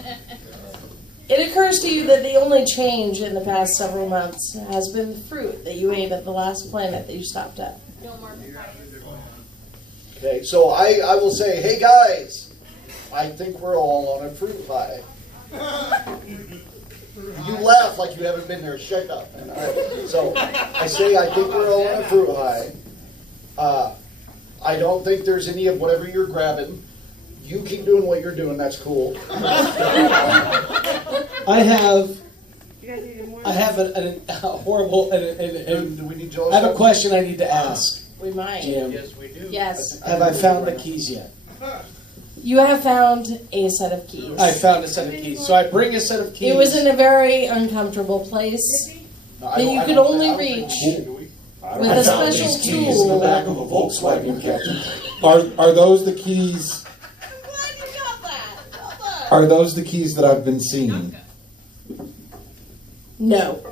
It occurs to you that the only change in the past several months has been the fruit that you ate at the last planet that you stopped at. No more papayas. Okay, so I will say, hey guys, I think we're all on a fruit pie. You laugh like you haven't been there. Shut up. And so I say, I think we're all on a fruit high. I don't think there's any of whatever you're grabbing. You keep doing what you're doing. That's cool. I have a horrible. Do we need I have a question I need to ask. We might. Jim, Yes, we do. Yes. have I found the keys yet? You have found a set of keys. I found a set of keys. So I bring a set of keys. It was in a very uncomfortable place that you could only reach with I a found special these keys in the tool. back of a Volkswagen, Captain. Are those the keys? I'm glad you got that. Well done. Are those the keys that I've been seeing? No.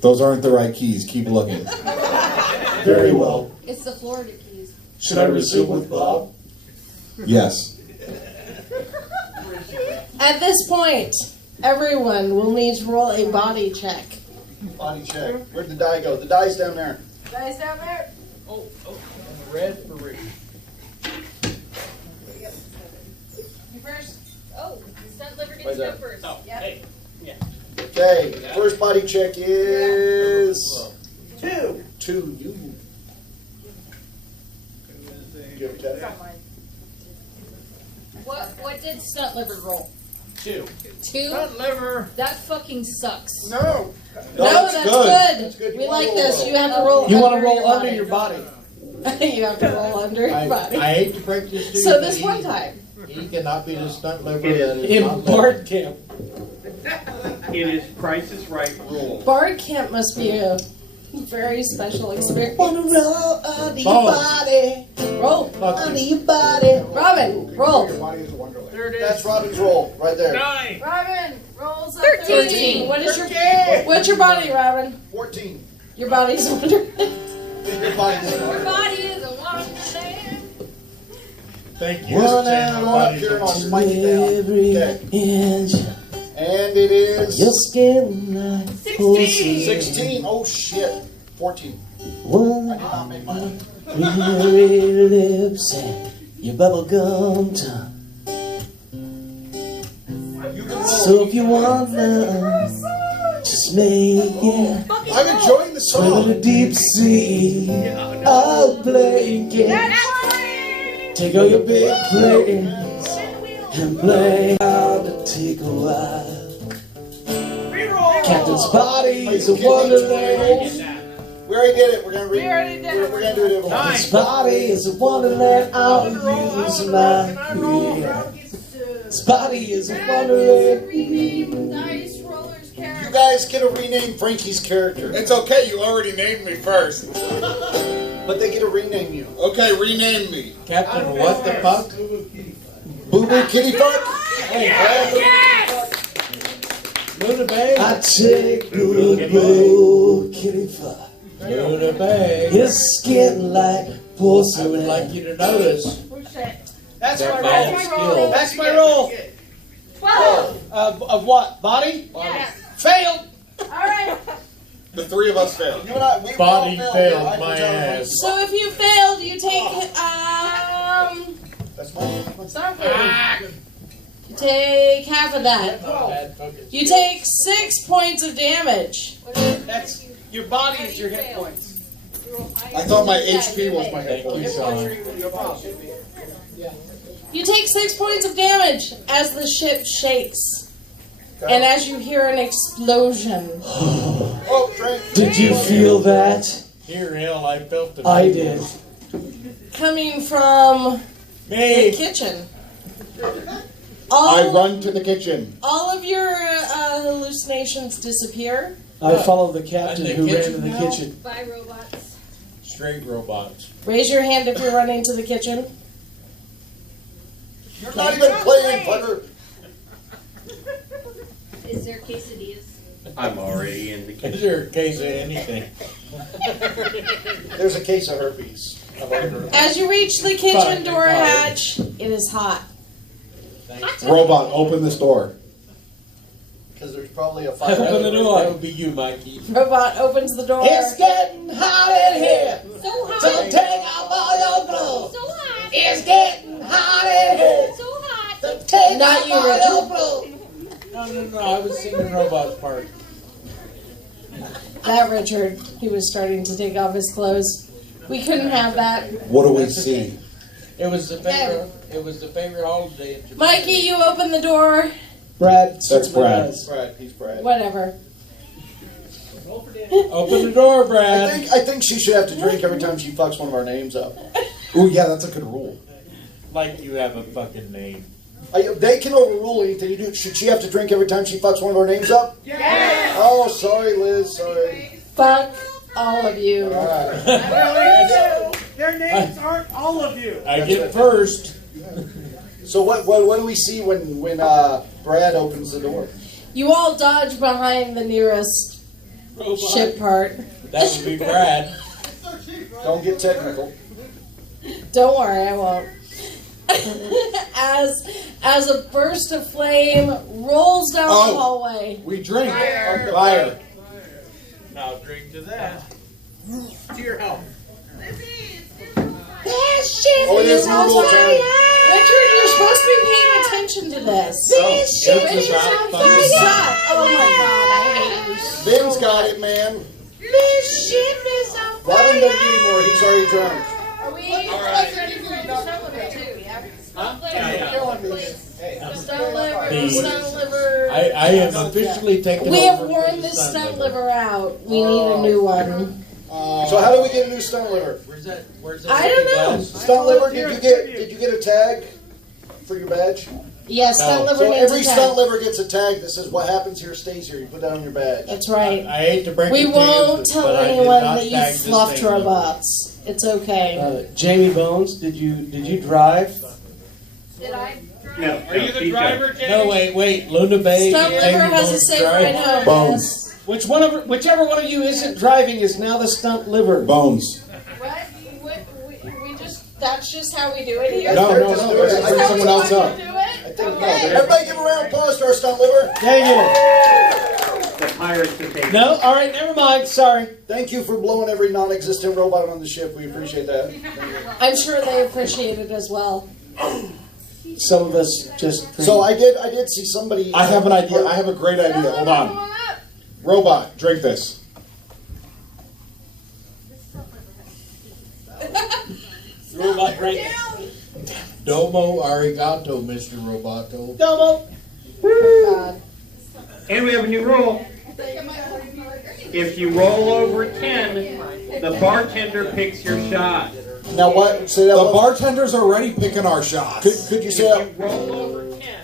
Those aren't the right keys. Keep looking. Very well. It's the Florida keys. Should I resume with Bob? Yes. At this point, everyone will need to roll a body check. Body check. Where'd the die go? The die's down there. Guys down there? Oh, red for Rick. You first. Oh, the stunt liver Where's gets to go that? first. Oh, Yep. hey. Yeah. Okay, first body check is 2. You. You have a It's test? not mine. What did stunt liver roll? 2. 2? Stunt liver. That fucking sucks. No. No, that's good. That's good. You We wanna like roll this. low. You have to roll. You want to under roll your under body. your body. You have to roll under your body. I hate to break this to you. So but this one time. He cannot be the stunt liver It that is. is In not Bard Camp. It is Price is Right rules. Bard Camp must be a very special experience. Wanna roll under your Oh. body. Roll. Under your body. Robin, roll. Your body is a wonderland. There it is. That's Robin's roll, right there. 9. Robin rolls up 13. What is what's your body, Robin? 14. Your body's wonderful. Your body's Your body is a wonderland. Thank you. One Stan. hour Nobody's here and I'll a- spike it down. Every Okay. inch. And it is Your skin like 16. 16. Oh shit. 14. I one did not make mine. weary lips and your bubblegum tongue. You can roll. So if you want love, just make it I'm enjoying the swim in song. a deep sea of blanket. Take all your big plans and play out to take a while. Captain's body is a wonderland. We already did it. We're gonna We already did it. We're gonna do it everyone. Captain's body is a wonderland. I'll use my hand. His body is a wonderland. Rename Dice Roller's You character. guys get to rename Frankie's character, It's okay, you already named me first. but they get to rename you. Okay, rename me. Captain, what the fuck? Boo Boo Kitty Fuck. Luda Bay. I take good boo kitty fuck. Luda Bay. His skin like I would porcelain. like you to notice That's that my man's roll. skill. That's my roll. 12. Of what? Body? Yes. Failed. All right. The three of us failed. You and I, we Body all failed I my was out of ass. So if you failed, you take That's mine. you take half of that. Bad fucking You take 6 points of damage. That's your body is your hit points. I thought my HP was my hit Thank you, point. Sean. You take 6 points of damage as the ship shakes. And as you hear an explosion. Oh, drink. Did you feel that? Here, hell, I felt it. I did. Coming from the Me. kitchen. I All, run to the kitchen. all of your hallucinations disappear. I followed the captain And the who ran kitchen to the now? kitchen. Bye, robots. Straight robots. Raise your hand if you're running to the kitchen. You're not even playing, fucker. Is there quesadillas? I'm already in the kitchen. Is there a case of anything? There's a case of herpes. As you reach the kitchen Fucking door fire. hatch, it is hot. Robot, open this door. Because there's probably a Open fire. the door. That would be you, Mikey. Robot opens the door. It's getting hot in here. So hot. So take off all your clothes. So hot. It's getting hot in here. So hot. So take Not off you, all Richard. your clothes. No, I was singing Robot's part. That Richard, he was starting to take off his clothes. We couldn't have that. What do we see? It was the favorite. It was the favorite holiday in Japan. Mikey, you open the door. Brad. That's certainly Brad. does. Brad, he's Brad. Whatever. Open the door, Brad. I think she should have to drink every time she fucks one of our names up. Ooh, yeah, that's a good rule. Like you have a fucking name. They can overrule anything you do. Should she have to drink every time she fucks one of our names up? Yes. Oh, sorry, Liz. Sorry. Fuck all of you. All right. Their names aren't all of you. I get first. So what do we see when Brad opens the door? You all dodge behind the nearest ship part. That would be Brad. Don't get technical. Don't worry, I won't. As a burst of flame rolls down the hallway. We drink. Fire. Now drink to that. To your health. That shit Oh, it is is on Google fire! time. Richard, you're supposed to be paying attention to this. This shit Richard's is on about fire! fucking- Oh my god, I hate you. Ben's got it, man. This ship is on Robin doesn't need anymore. He's already drunk. Are we ready for the stone liver too? Stone liver. Stone liver. I am officially taking We over. have for worn the this stunt stunt liver. liver out. We need a new one. So how do we get a new stunt liver? Where's that? I don't know. Stunt liver, did you get a tag for your badge? Yes, stunt liver So needs every a tag. stunt liver gets a tag that says what happens here stays here. You put that on your badge. That's right. I hate to break We it to won't you, tell but I did anyone not that you tag this fluffed thing. robots. It's okay. Jamie Bones, did you drive? Did I? No. Are you the driver, Jamie? No, wait. Luna Bay. Stunt Jamie liver has a Bones safe drive. ride home. Bones. Yes. Whichever one of you isn't driving is now the stunt liver. Bones. We just—that's just how we do it here. No. Let's bring someone else up. Everybody give a round of applause to our stunt liver. Thank you. The pirates are taking. No, all right, never mind. Sorry. Thank you for blowing every non-existent robot on the ship. We appreciate that. I'm sure they appreciate it as well. Some of us just. So I did see somebody. I have an idea. I have a great idea. Hold on. Robot, drink this. Robot drink. Domo arigato, Mr. Roboto. Domo. God. And we have a new rule. If you roll over 10, the bartender picks your shot. Now what? Say that. The bartender's already picking our shots. Could you say that? If you roll over 10.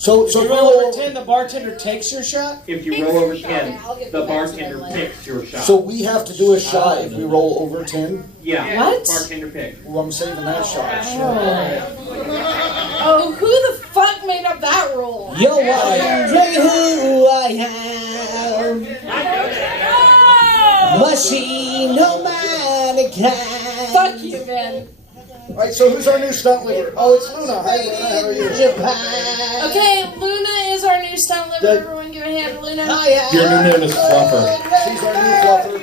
So If you roll over 10, the bartender takes your shot? If you roll over 10, the bartender picks your shot. So we have to do a shot if we roll over 10? Yeah. What? Bartender pick. Well, I'm saving that shot. Oh, who the fuck made up that rule? Yo, I drink who I am. Machine, no man can. Fuck you, man. Alright, so who's our new stunt liver? Oh, it's Luna. Hi, Luna. How are you? Japan. Okay, Luna is our new stunt liver. Everyone give a hand to Luna. Your new name is Fluffer. She's our new fluffer.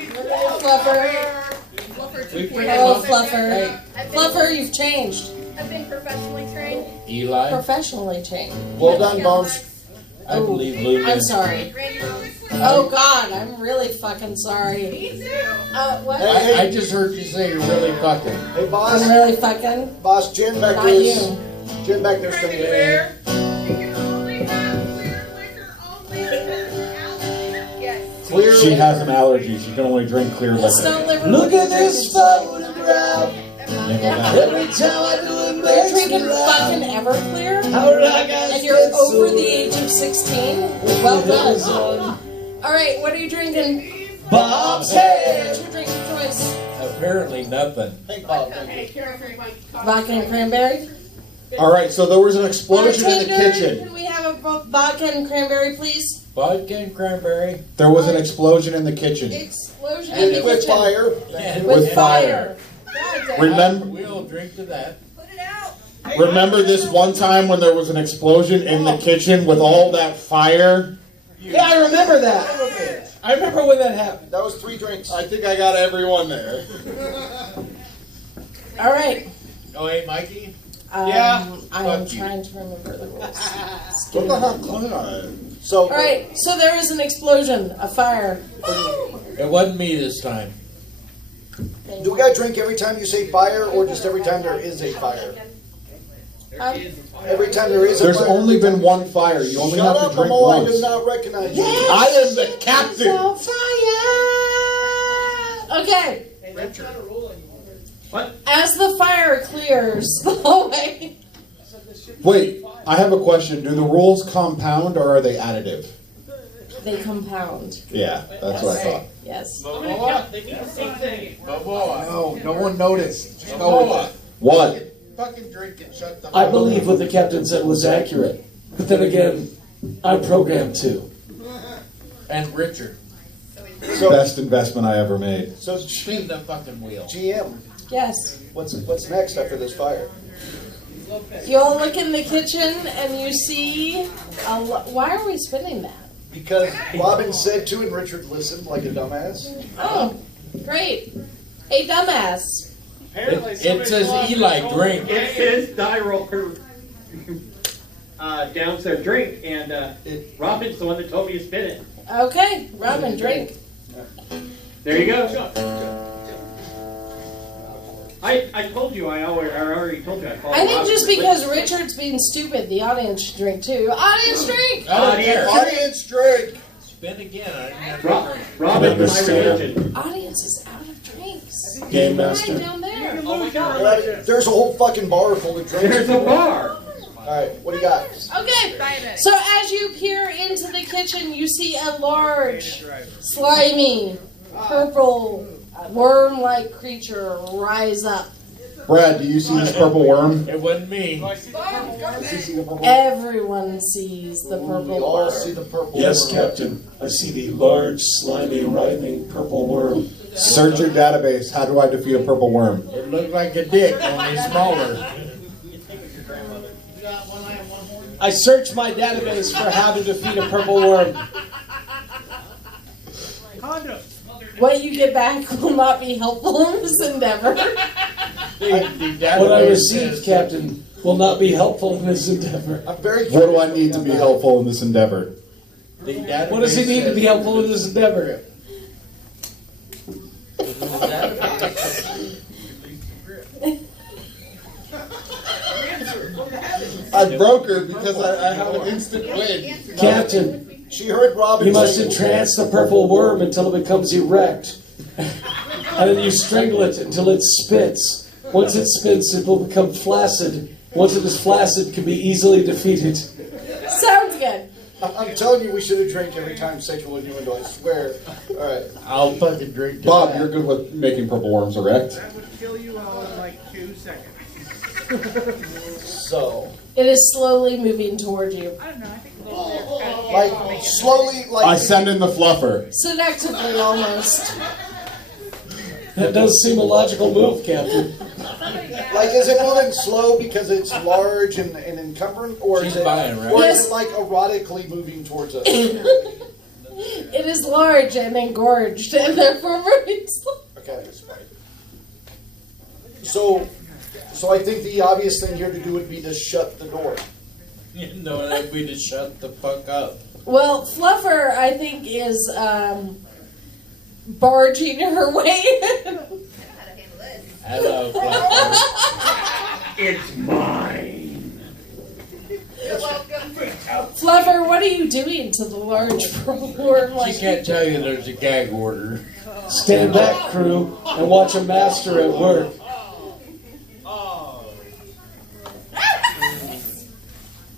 Fluffer. Oh, Fluffer. Fluffer, you've changed. I've been professionally trained. Eli. Professionally changed. Well done, Bones. I believe Luna. I'm sorry. Oh, God, I'm really fucking sorry. Me too. What? I just heard you say you're really fucking. Hey, boss. I'm really fucking. Boss, Jen back Not there. you. Jen back there's Pretty something. fair. You can only have clear liquor only. Yes. Clear. She has an allergy. She can only drink clear liquor. Stunt liver. Look at this photograph. Every time I do it, You're makes drinking me laugh. fucking Everclear? How did I get And you're over the age of 16? Well done. done. Alright, what are you drinking? Bob's head. What's your drink of choice? Apparently nothing. Thank Bob. Thank you. Vodka and cranberry? All right, so there was an explosion in the Bartender, kitchen. Can we have a vodka and cranberry, please? Vodka and cranberry. There was an explosion in the kitchen. Explosion in the With kitchen. fire. With fire. Remember, We'll drink to that. Put it out. remember this one time when there was an explosion in the kitchen with all that fire? Yeah, I remember that. I remember when that happened. That was 3 drinks. I think I got everyone there. Alright. Oh, hey, Mikey. Yeah. I'm Fuck you. trying to remember the rules. What the heck? So, Alright, so there was an explosion, a fire. It wasn't me this time. do we got to drink every time you say fire or just every time there is a fire? Every time there is a There's fire. only been one fire. You only Shut have up, to drink Mamo. I do once. not recognize you. I am the captain. Okay. What? As the fire clears the hallway. Wait, I have a question. Do the rules compound or are they additive? They compound. Yeah, that's what I thought. Yes. No one noticed. Just go with it. What? Fucking drink and shut the I believe what the captain said was accurate. But then again, I'm programmed too. And Richard. Best investment I ever made. So, Spin the fucking wheel. GM, Yes. what's next after this fire? You all look in the kitchen and you see why are we spinning that? Because Robin said to and Richard listened like a dumbass. Oh, great. A dumbass. It says Eli, drink. It says die roller downs their drink, and Robin's the one that told me to spin it. Okay, Robin, drink. There you go. I told you, I already told you I called I think Robin. just because Richard's being stupid, the audience should drink too. Audience drink! Audience. Audience drink! Spin again. I didn't have to Robin, drink. Robin, my religion. Audience Drunkards is out of drinks. Game Right Master. down there. Oh my God. There's a whole fucking bar full of drinks. There's a bar. Alright, what do you got? Okay, so as you peer into the kitchen, you see a large, slimy, purple, worm-like creature rise up. Brad, do you see this purple worm? It wasn't me. Everyone sees the We purple all worm. see the purple Yes, worm. Captain. I see the large, slimy, writhing purple worm. Search your database. How do I defeat a purple worm? It looked like a dick, only smaller. I searched my database for how to defeat a purple worm. Condom. What you get back will not be helpful in this endeavor. What I received, Captain, will not be helpful in this endeavor. I'm very What do I need to be helpful in this endeavor? What does he need to be helpful in this endeavor? I broke her because I have an instant win. Captain, She heard Robin you must say- entrance the purple worm until it becomes erect. And then you strangle it until it spits. Once it spits, it will become flaccid. Once it is flaccid, it can be easily defeated. Sounds good. I'm telling you, we should have drank every time sexual innuendo, I swear. Alright. I'll fucking drink to Bob, that. you're good with making purple worms erect. That would kill you all in like 2 seconds. So, It is slowly moving toward you. I don't know. I think they're like, slowly, like... I send in the fluffer. Seductively, almost. That does seem a logical move, Captain. Like, is it moving slow because it's large and encumbering, or She's is it, buying, right? or Yes. is it like erotically moving towards us? It is large and engorged, and therefore moving slow. Okay. So I think the obvious thing here to do would be to shut the door. No, that'd be to shut the fuck up. Well, Fluffer, I think, is barging her way in. Hello, Fluffer. It's mine. You're welcome. Fluffer, what are you doing to the large purple worm? She Like, can't tell you there's a gag order. Stand back, crew, and watch a master at work.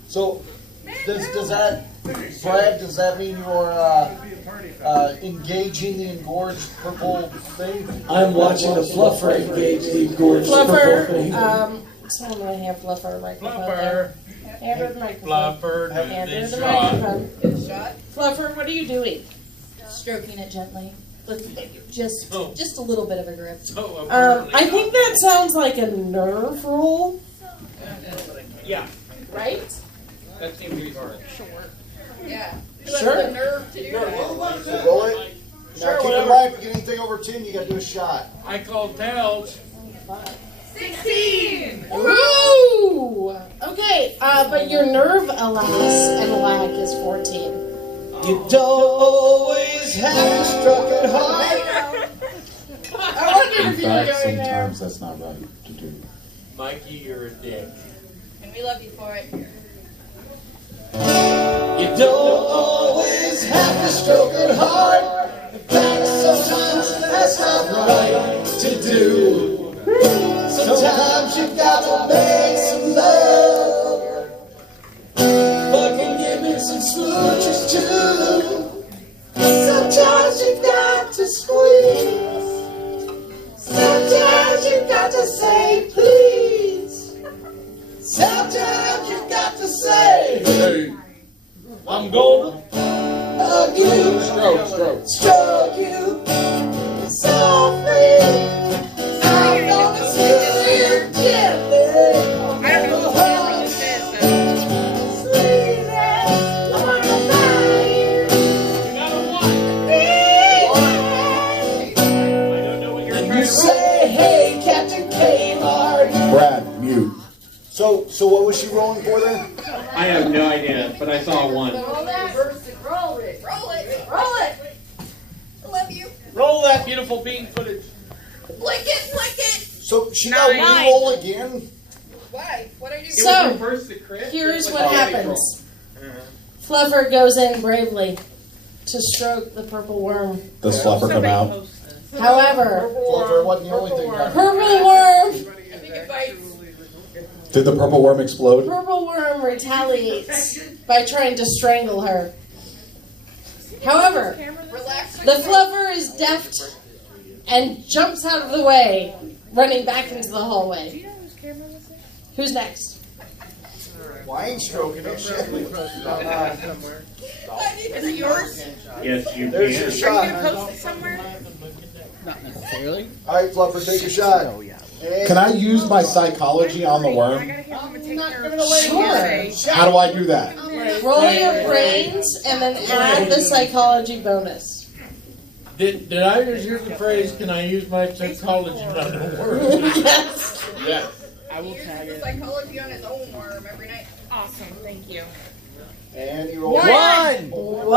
So, does that, Brad, does that mean you're engaging the engorged purple thing? I'm watching the fluffer engage the engorged purple Fluffer, thing. someone might have Fluffer microphone there. Hand her the microphone. Fluffer, Hand her this the shot. microphone. Shot. Fluffer, what are you doing? Stroking it gently. With just a little bit of a grip. I think that sounds like a nerve roll, Yeah, right? that seems to be hard. Yeah. Sure. The nerve to do that. So roll it. Sure, Now keep in whatever. mind, if you get anything over 10, you gotta do a shot. I call tails. 16! Ooh! Okay, but your nerve, alas, and lack is 14. You don't always have to struck it hard. I wonder In if you were fact, going there. sometimes that's not right to do. Mikey, you're a dick. And we love you for it. You don't always have to stroke it hard. In fact, sometimes that's not right to do. Sometimes you got to make some love. Fucking give me some smooches too. Sometimes you got to squeeze. Sometimes you got to say please. Sometimes you got to say, Hey, I'm gonna hug you, stroke you softly. I'm gonna sit here gently. I'm gonna hug you, sweetie. I'm gonna buy you. And you say, hey, Captain Kmart. Brad, mute. So what was she rolling for there? I have no idea, but I saw one. Roll that. Roll it. Roll it. Roll it. I love you. Roll that beautiful bean footage. Flick it. Flick it. So she got Nine. re-roll again? Why? What are you It doing? So, was reverse the crit. here's It's what like a damage happens. roll. Fluffer goes in bravely to stroke the purple worm. Does fluffer come out? However, Fluffer wasn't the only thing. purple worm, Did the purple worm explode? purple worm retaliates by trying to strangle her. However, the fluffer is deft and jumps out of the way, running back into the hallway. Who's next? Wine stroking and shit. Somewhere. Is it yours? Yes, you There's your can. Are you shot. gonna post it somewhere? Not necessarily. All right, Fluffer, take your shot. And Can I use my psychology on the I worm? gotta have him take care of Sure. How do I do that? Roll your brains and then add the psychology bonus. Did I just hear the phrase, can I use my psychology on the word? Yes. Yes. I will tag it. Psychology on his own worm every night. Awesome, thank you. And you roll One. One.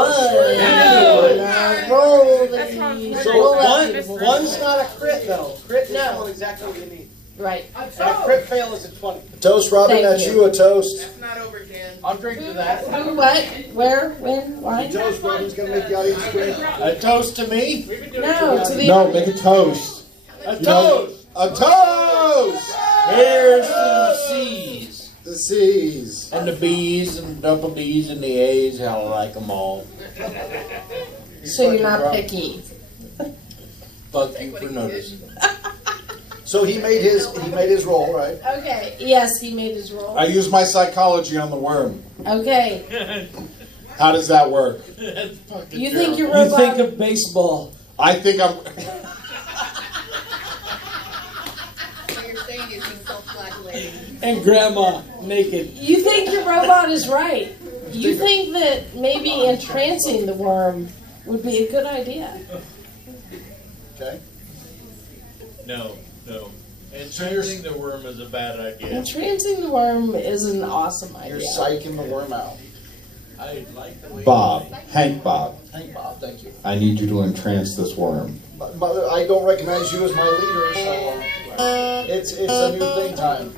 Roll the. That's what I was roll wondering. that. One's not a crit though. Crit is No. exactly what you need. Right. And a crit fail is a 20. Toast, Robin, Thank that's you. you, a toast. That's not over, Ken. I'll drink to that. Who, what, where, when, why? Toast, Robin's gonna make the audience drink. A toast to me? No, to the. No, make a toast. A You know- toast! A toast! Here's to the C's. The C's. And the B's and double D's and the A's, how I like them all. So you're not picky. Fuck you for noticing. So he made his roll, right? Okay. Yes, he made his roll. I use my psychology on the worm. Okay. How does that work? That's fucking You think terrible. your robot? of baseball. I think I'm. What you're saying is he's self-flagellating. And grandma naked. You think your robot is right. You think that maybe entrancing the worm would be a good idea. Okay. No. Entrancing the worm is a bad idea. Entrancing the worm is an awesome You're idea. psyching the worm out. I like the way Bob. Hank Bob. Thank Bob, thank you. I need you to entrance this worm. But I don't recognize you as my leader, so it's a new thing time.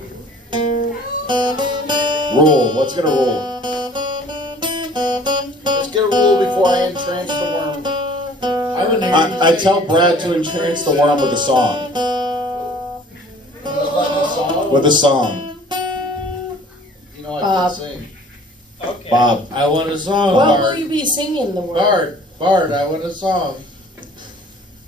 Roll. What's gonna roll? Let's get a rule before I entrance the worm. I tell Brad to entrance the worm with a song. With a song. You know I Bob. can't sing. Okay. Bob. I want a song. What will Bard. you be singing the worm? Bard, I want a song.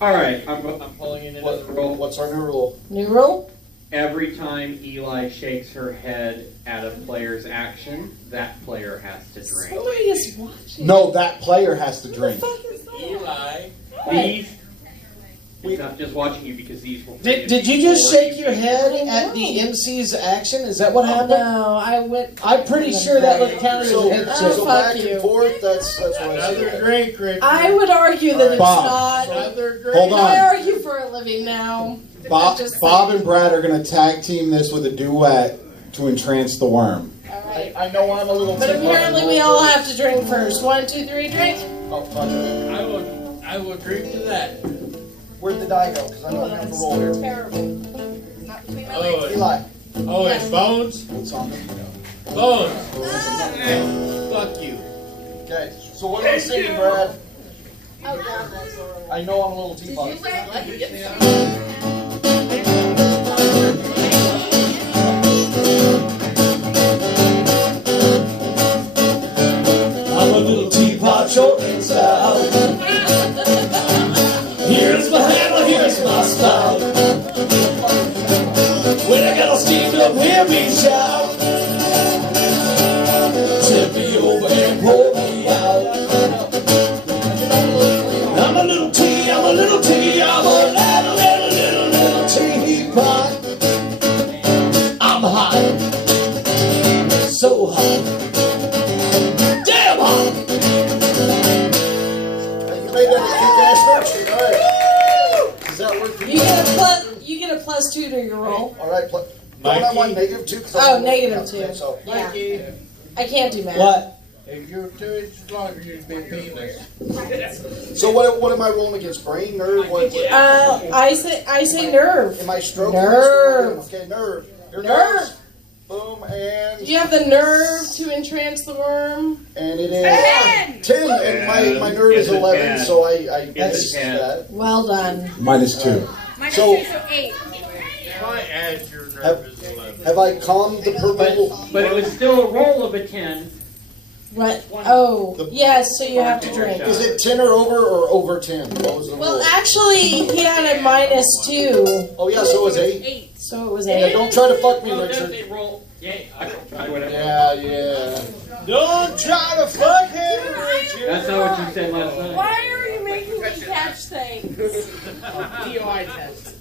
All right, I'm pulling it into the roll. What's our new rule? New rule? Every time Eli shakes her head at a player's action, that player has to drink. Somebody is watching. No, that player has to drink. Eli. These, he's not just watching you because these will. Did you just shake your head at the MC's action? Is that what happened? No, I went. I'm pretty sure that would count as So, a head Oh, shake. so fuck back you. and forth, that's what I Another say. drink, Richard. I would argue that it's Bob. not. Another drink. Hold I on. argue for a living now. Bob, Just Bob and Brad are gonna tag team this with a duet to entrance the worm. All right. I know I'm a little But too apparently we all have to drink first. 1, 2, 3, drink. Oh, fuck it. I will drink to that. Where'd the die go? Because I don't have to roll here. Terrible. Not between my Oh, legs. Eli. it's Bones? What's on the Bones. Fuck you. Okay, so what are we singing, Brad? Oh, God, that's horrible. I know I'm a little teapot. I'm a little teapot short and stout. Here's my handle, here's my spout. When I get all steamed up, hear me shout. Tip me over and pour me out. I'm a little tea, I'm a little tea, I'm a little teapot. I'm hot, so hot. Damn hot. You made that a kick-ass worksheet, all right. Does that work for you? You get a plus 2 to your roll. All right, don't I want -2? 'Cause Oh, I'm- -2. So, Yeah. I can't do math. What? If you're 2 inches longer, you'd be penis. so what am I rolling against? Brain, nerve, what? I say nerve. Am I stroking Nerve. this? Okay, nerve. Here Nerve. goes. Boom, and... Do you have the nerve to entrance the worm? And it is 10, and my nerve is 11, so I missed that. Well done. -2. So, 8. Why add your nervous level? have I calmed the purple? But it was still a roll of a 10. What? Oh, yes, so you have to drink. Is it 10 or over 10? What was the Well, rule? actually, he had a -2. Oh, yeah, so it was 8. So it was Yeah, 8. don't try to fuck me, Well, Richard. they roll. Yeah, I can try whatever. Yeah. Don't try to fuck him, Richard. That's not what you said last night. Why are you making me catch things? DOI test.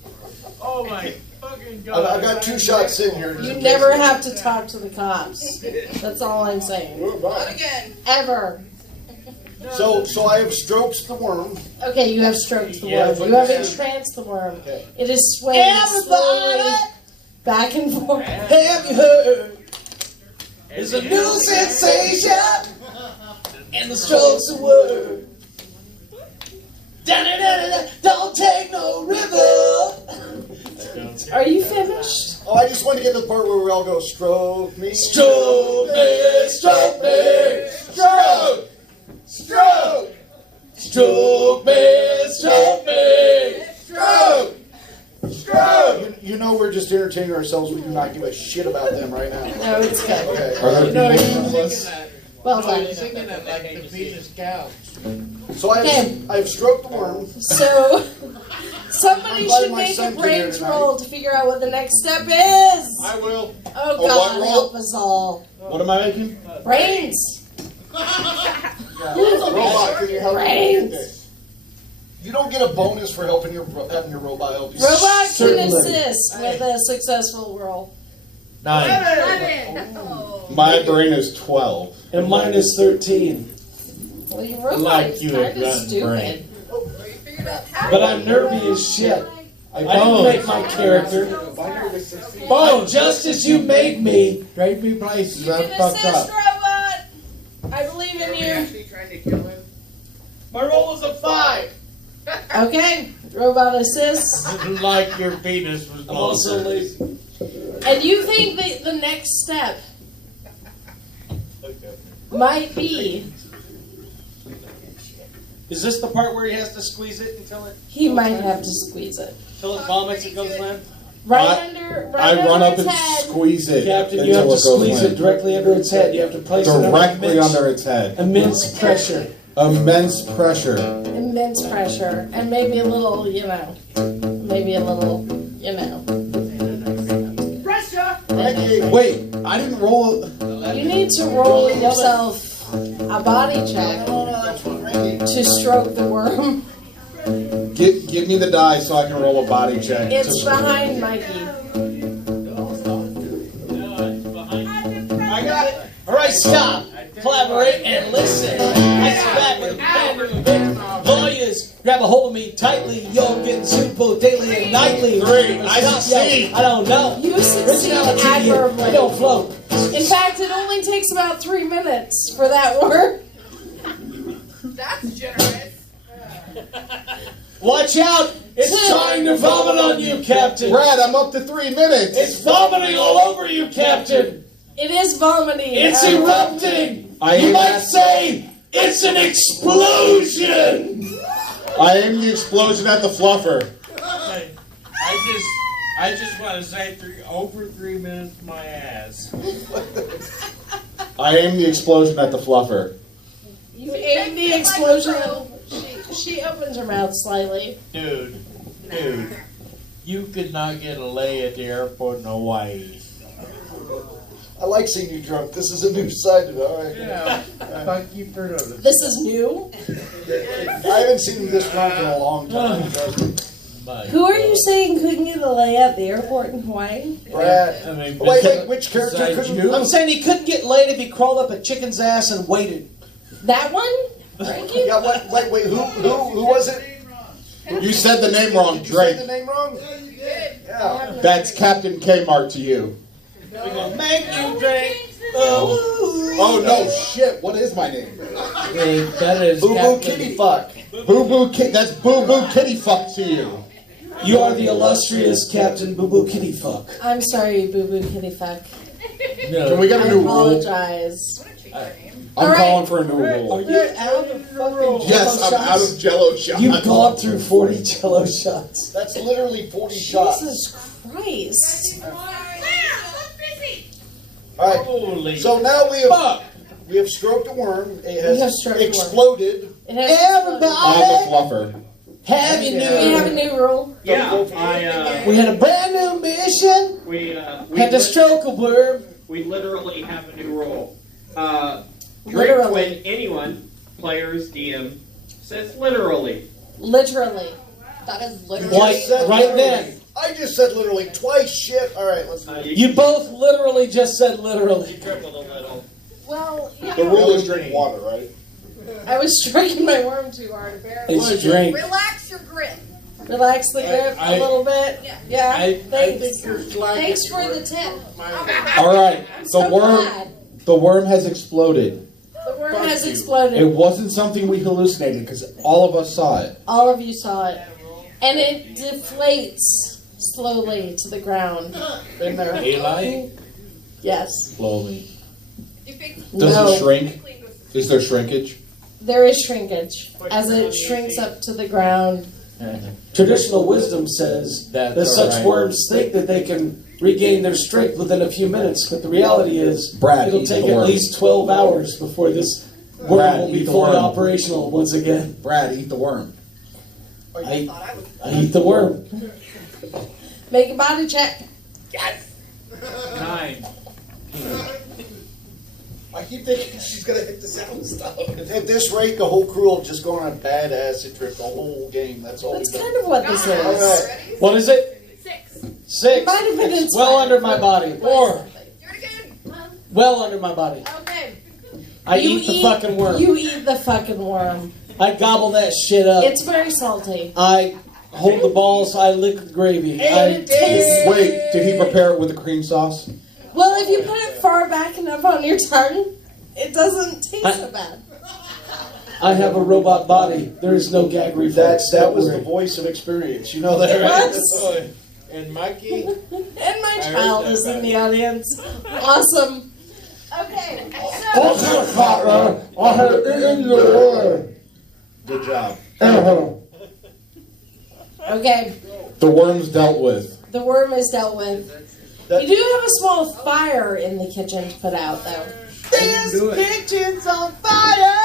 Oh my fucking god. I've got 2 shots in here. You never have to talk to the cops. That's all I'm saying. Not again. Ever. So I have stroked the worm. Okay, you have stroked the Yeah, worm. but- You have entranced the worm. It is swaying slowly back and forth. Have you heard? There's a new sensation in the strokes of word. Da-da-da-da-da, don't take no river. Are you finished? Oh, I just want to get to the part where we all go, stroke me. Stroke me, stroke me, stroke, stroke, stroke me, stroke me, stroke, stroke. You know we're just entertaining ourselves. We do not give a shit about them right now. No, it's good. Okay. Are there No, people he's in singing this? that. Well No, done. he's singing that like the penis couch. So I've stroked the worm. So, somebody I'm glad should my make a son came here brains tonight. roll to figure out what the next step is. I will. Oh, what God, roll? help us all. What am I making? Brains. Robot, can you help me Brains. get this? You don't get a bonus for having your robot help you. Robot can Certainly. assist with a successful roll. 9. 11. Oh. My brain is 12. And mine is 13. Well, your robot Like is you kind have of gotten stupid. brain. But I'm nervy as shit. I didn't make my character. Oh, just as you made me. Trade me places. You I'm can fucked assist, up. robot. I believe in you. Actually trying to kill him. My roll is a 5. Okay, robot assists. Like your penis was I'm also closer. lazy. And you think that the next step might be Is this the part where he has to squeeze it until he might have to squeeze it. vomits and goes limp? Right under I run up its and head. squeeze it Captain, until you have to it goes squeeze it limp. directly under its head. You have to place Directly it under its head. immense pressure. Immense pressure. Immense pressure. And maybe a little, you know. Maybe a little, you know. Pressure. Wait, I didn't roll. You need to roll yourself a body check to stroke the worm. Give me the die so I can roll a body check. It's behind Mikey. I got it. All right, stop. Collaborate and listen. I sit back with a pen and a bit. Lawyers, grab a hold of me tightly. You're getting sued both daily and nightly. 3. I Stop, succeed. yo. I don't know. You succeed Originality here. admirably. I don't float. In fact, it only takes about 3 minutes for that work. That's generous. Watch out. It's trying to vomit on you, Captain. Brad, I'm up to 3 minutes. It's vomiting all over you, Captain. It is vomiting. It's erupting. I You am might at- say it's an explosion. I aim the explosion at the fluffer. I just want to say over 3 minutes my ass. I aim the explosion at the fluffer. You aim the explosion. She opens her mouth slightly. Dude, you could not get a lay at the airport in Hawaii. I like seeing you drunk. This is a new side to it. All right. Yeah, fuck you for noticing. This is new. I haven't seen you this drunk in a long time. Trust me. Who are you saying couldn't get a lay at the airport in Hawaii? Brad. I mean, Wait, which character besides couldn't? you? I'm saying he couldn't get laid if he crawled up a chicken's ass and waited. That one? Frankie? Yeah, wait, who was it? You said the name wrong, Did you say Drake. the name wrong? Yeah. That's Captain Kmart to you. We're gonna make you drink. Oh no, shit! What is my name? Hey, that is Boo Boo Captain- Kitty Fuck. Boo Boo Kitty. That's Boo Boo Kitty Fuck to you. You are the illustrious Captain Boo Boo Kitty Fuck. I'm sorry, boo boo kitty fuck. Can we get I a new rule? apologize. I'm All right. calling for a new rule. Are you out of fucking Yes, Jello I'm out shots? of Jello shots. You've gone through 40 Jello shots. That's literally 40 shots. Jesus Christ. All right. So now we have stroked a worm. It We have has stroked a worm. exploded. It has I'm a fluffer. Have you We have a knew? new rule. Yeah, We had a brand new mission. we Had to stroke a worm. we literally have a new rule. Drink Literally. when anyone, players, DM, says literally. Literally. That is You literally. Like, just said right literally. then. I just said literally twice. Shit. All right, let's do it. You both literally just said literally. Tripled a little. Well, you The know, rule is drink water, right? I was stroking my worm too hard, apparently. It's drink. Relax your grip. Relax the grip a little bit. Yeah, I thanks. think you're slacking. Thanks for the tip. All right. I'm The so worm. glad. The worm has exploded. The worm has It exploded. wasn't something we hallucinated because all of us saw it. All of you saw it. And it deflates slowly to the ground. Been there. Eli? Yes. Slowly. You think Does No. it shrink? Is there shrinkage? There is shrinkage as it shrinks up to the ground. Traditional wisdom says that That's such alright. worms think that they can regain their strength within a few minutes, but the reality is Brad, it'll eat take the at worm. least 12 hours before this worm Brad, will be eat the fully worm. operational once again. Brad, eat the worm. I eat the worm. Make a body check. 9. I keep thinking she's gonna hit the sound stuff. At this rate, the whole crew will just go on a bad acid trip the whole game. That's all. That's we've done. kind of what this All is. right. What is it? 6. It might have been It's well inspired under my from- body. Or well under my body. Okay. I You eat the fucking worm. You eat the fucking worm. I gobble that shit up. It's very salty. I hold the balls. I lick the gravy. And it tastes. Wait, did he prepare it with the cream sauce? Well, if you put it far back enough on your tongue, it doesn't taste so bad. I have a robot body. There is no gag reflex. That Don't was the worry. voice of experience. You know that, It right? was. And Mikey? And my heard child that is in back. the audience. Awesome. Okay, so I had it in the worm. Good job. okay, The worm's dealt with. the worm is dealt with. You do have a small fire in the kitchen to put out, though. This kitchen's on fire!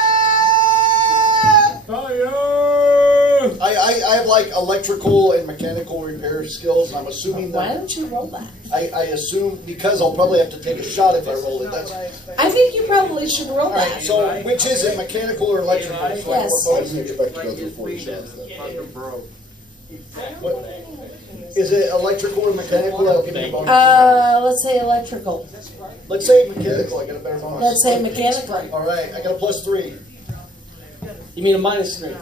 I have like electrical and mechanical repair skills. I'm assuming Why that. don't you roll that? I assume because I'll probably have to take a shot if I roll it. That's I think you probably should roll all right. that. So which is it, mechanical or electrical? So I Yes. wasn't expect to go through 40 shots. What, is it electrical or mechanical? That'll give me a bonus. Let's say electrical. Let's say mechanical. I get a better bonus. Let's say mechanical. All right, I got a +3. You mean a -3?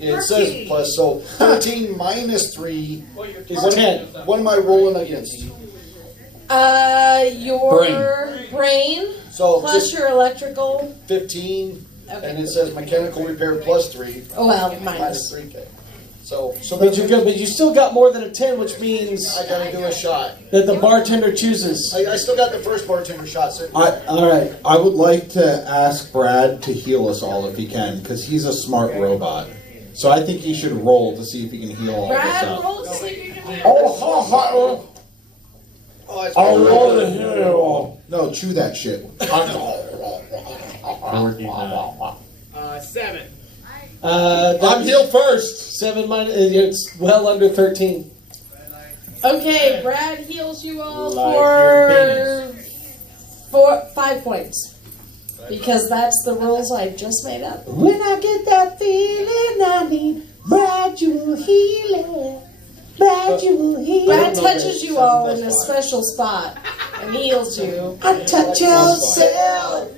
It says plus, so 13 minus 3 is 10. What am I rolling against? Your brain So plus your electrical. 15, Okay. and it says mechanical repair +3. Oh, well, minus minus. 3K. So But that's you're good. But you still got more than a 10, which means I gotta do a shot. that the bartender chooses. I still got the first bartender shot. So All right. I would like to ask Brad to heal us all if he can, because he's a smart robot. So I think he should roll to see if he can heal all of us Brad, up. roll to see if you can hear. Oh, it's I'll roll to heal. No, chew that shit. 7. I'm healed first. 7 minus. It's well under 13. Okay, Brad heals you all Like for 5 points. Because that's the rules I just made up. When I get that feeling I need, Brad, you will heal it. Brad, you will heal Brad it. touches you all in a special spot and heals you. I touch yourself.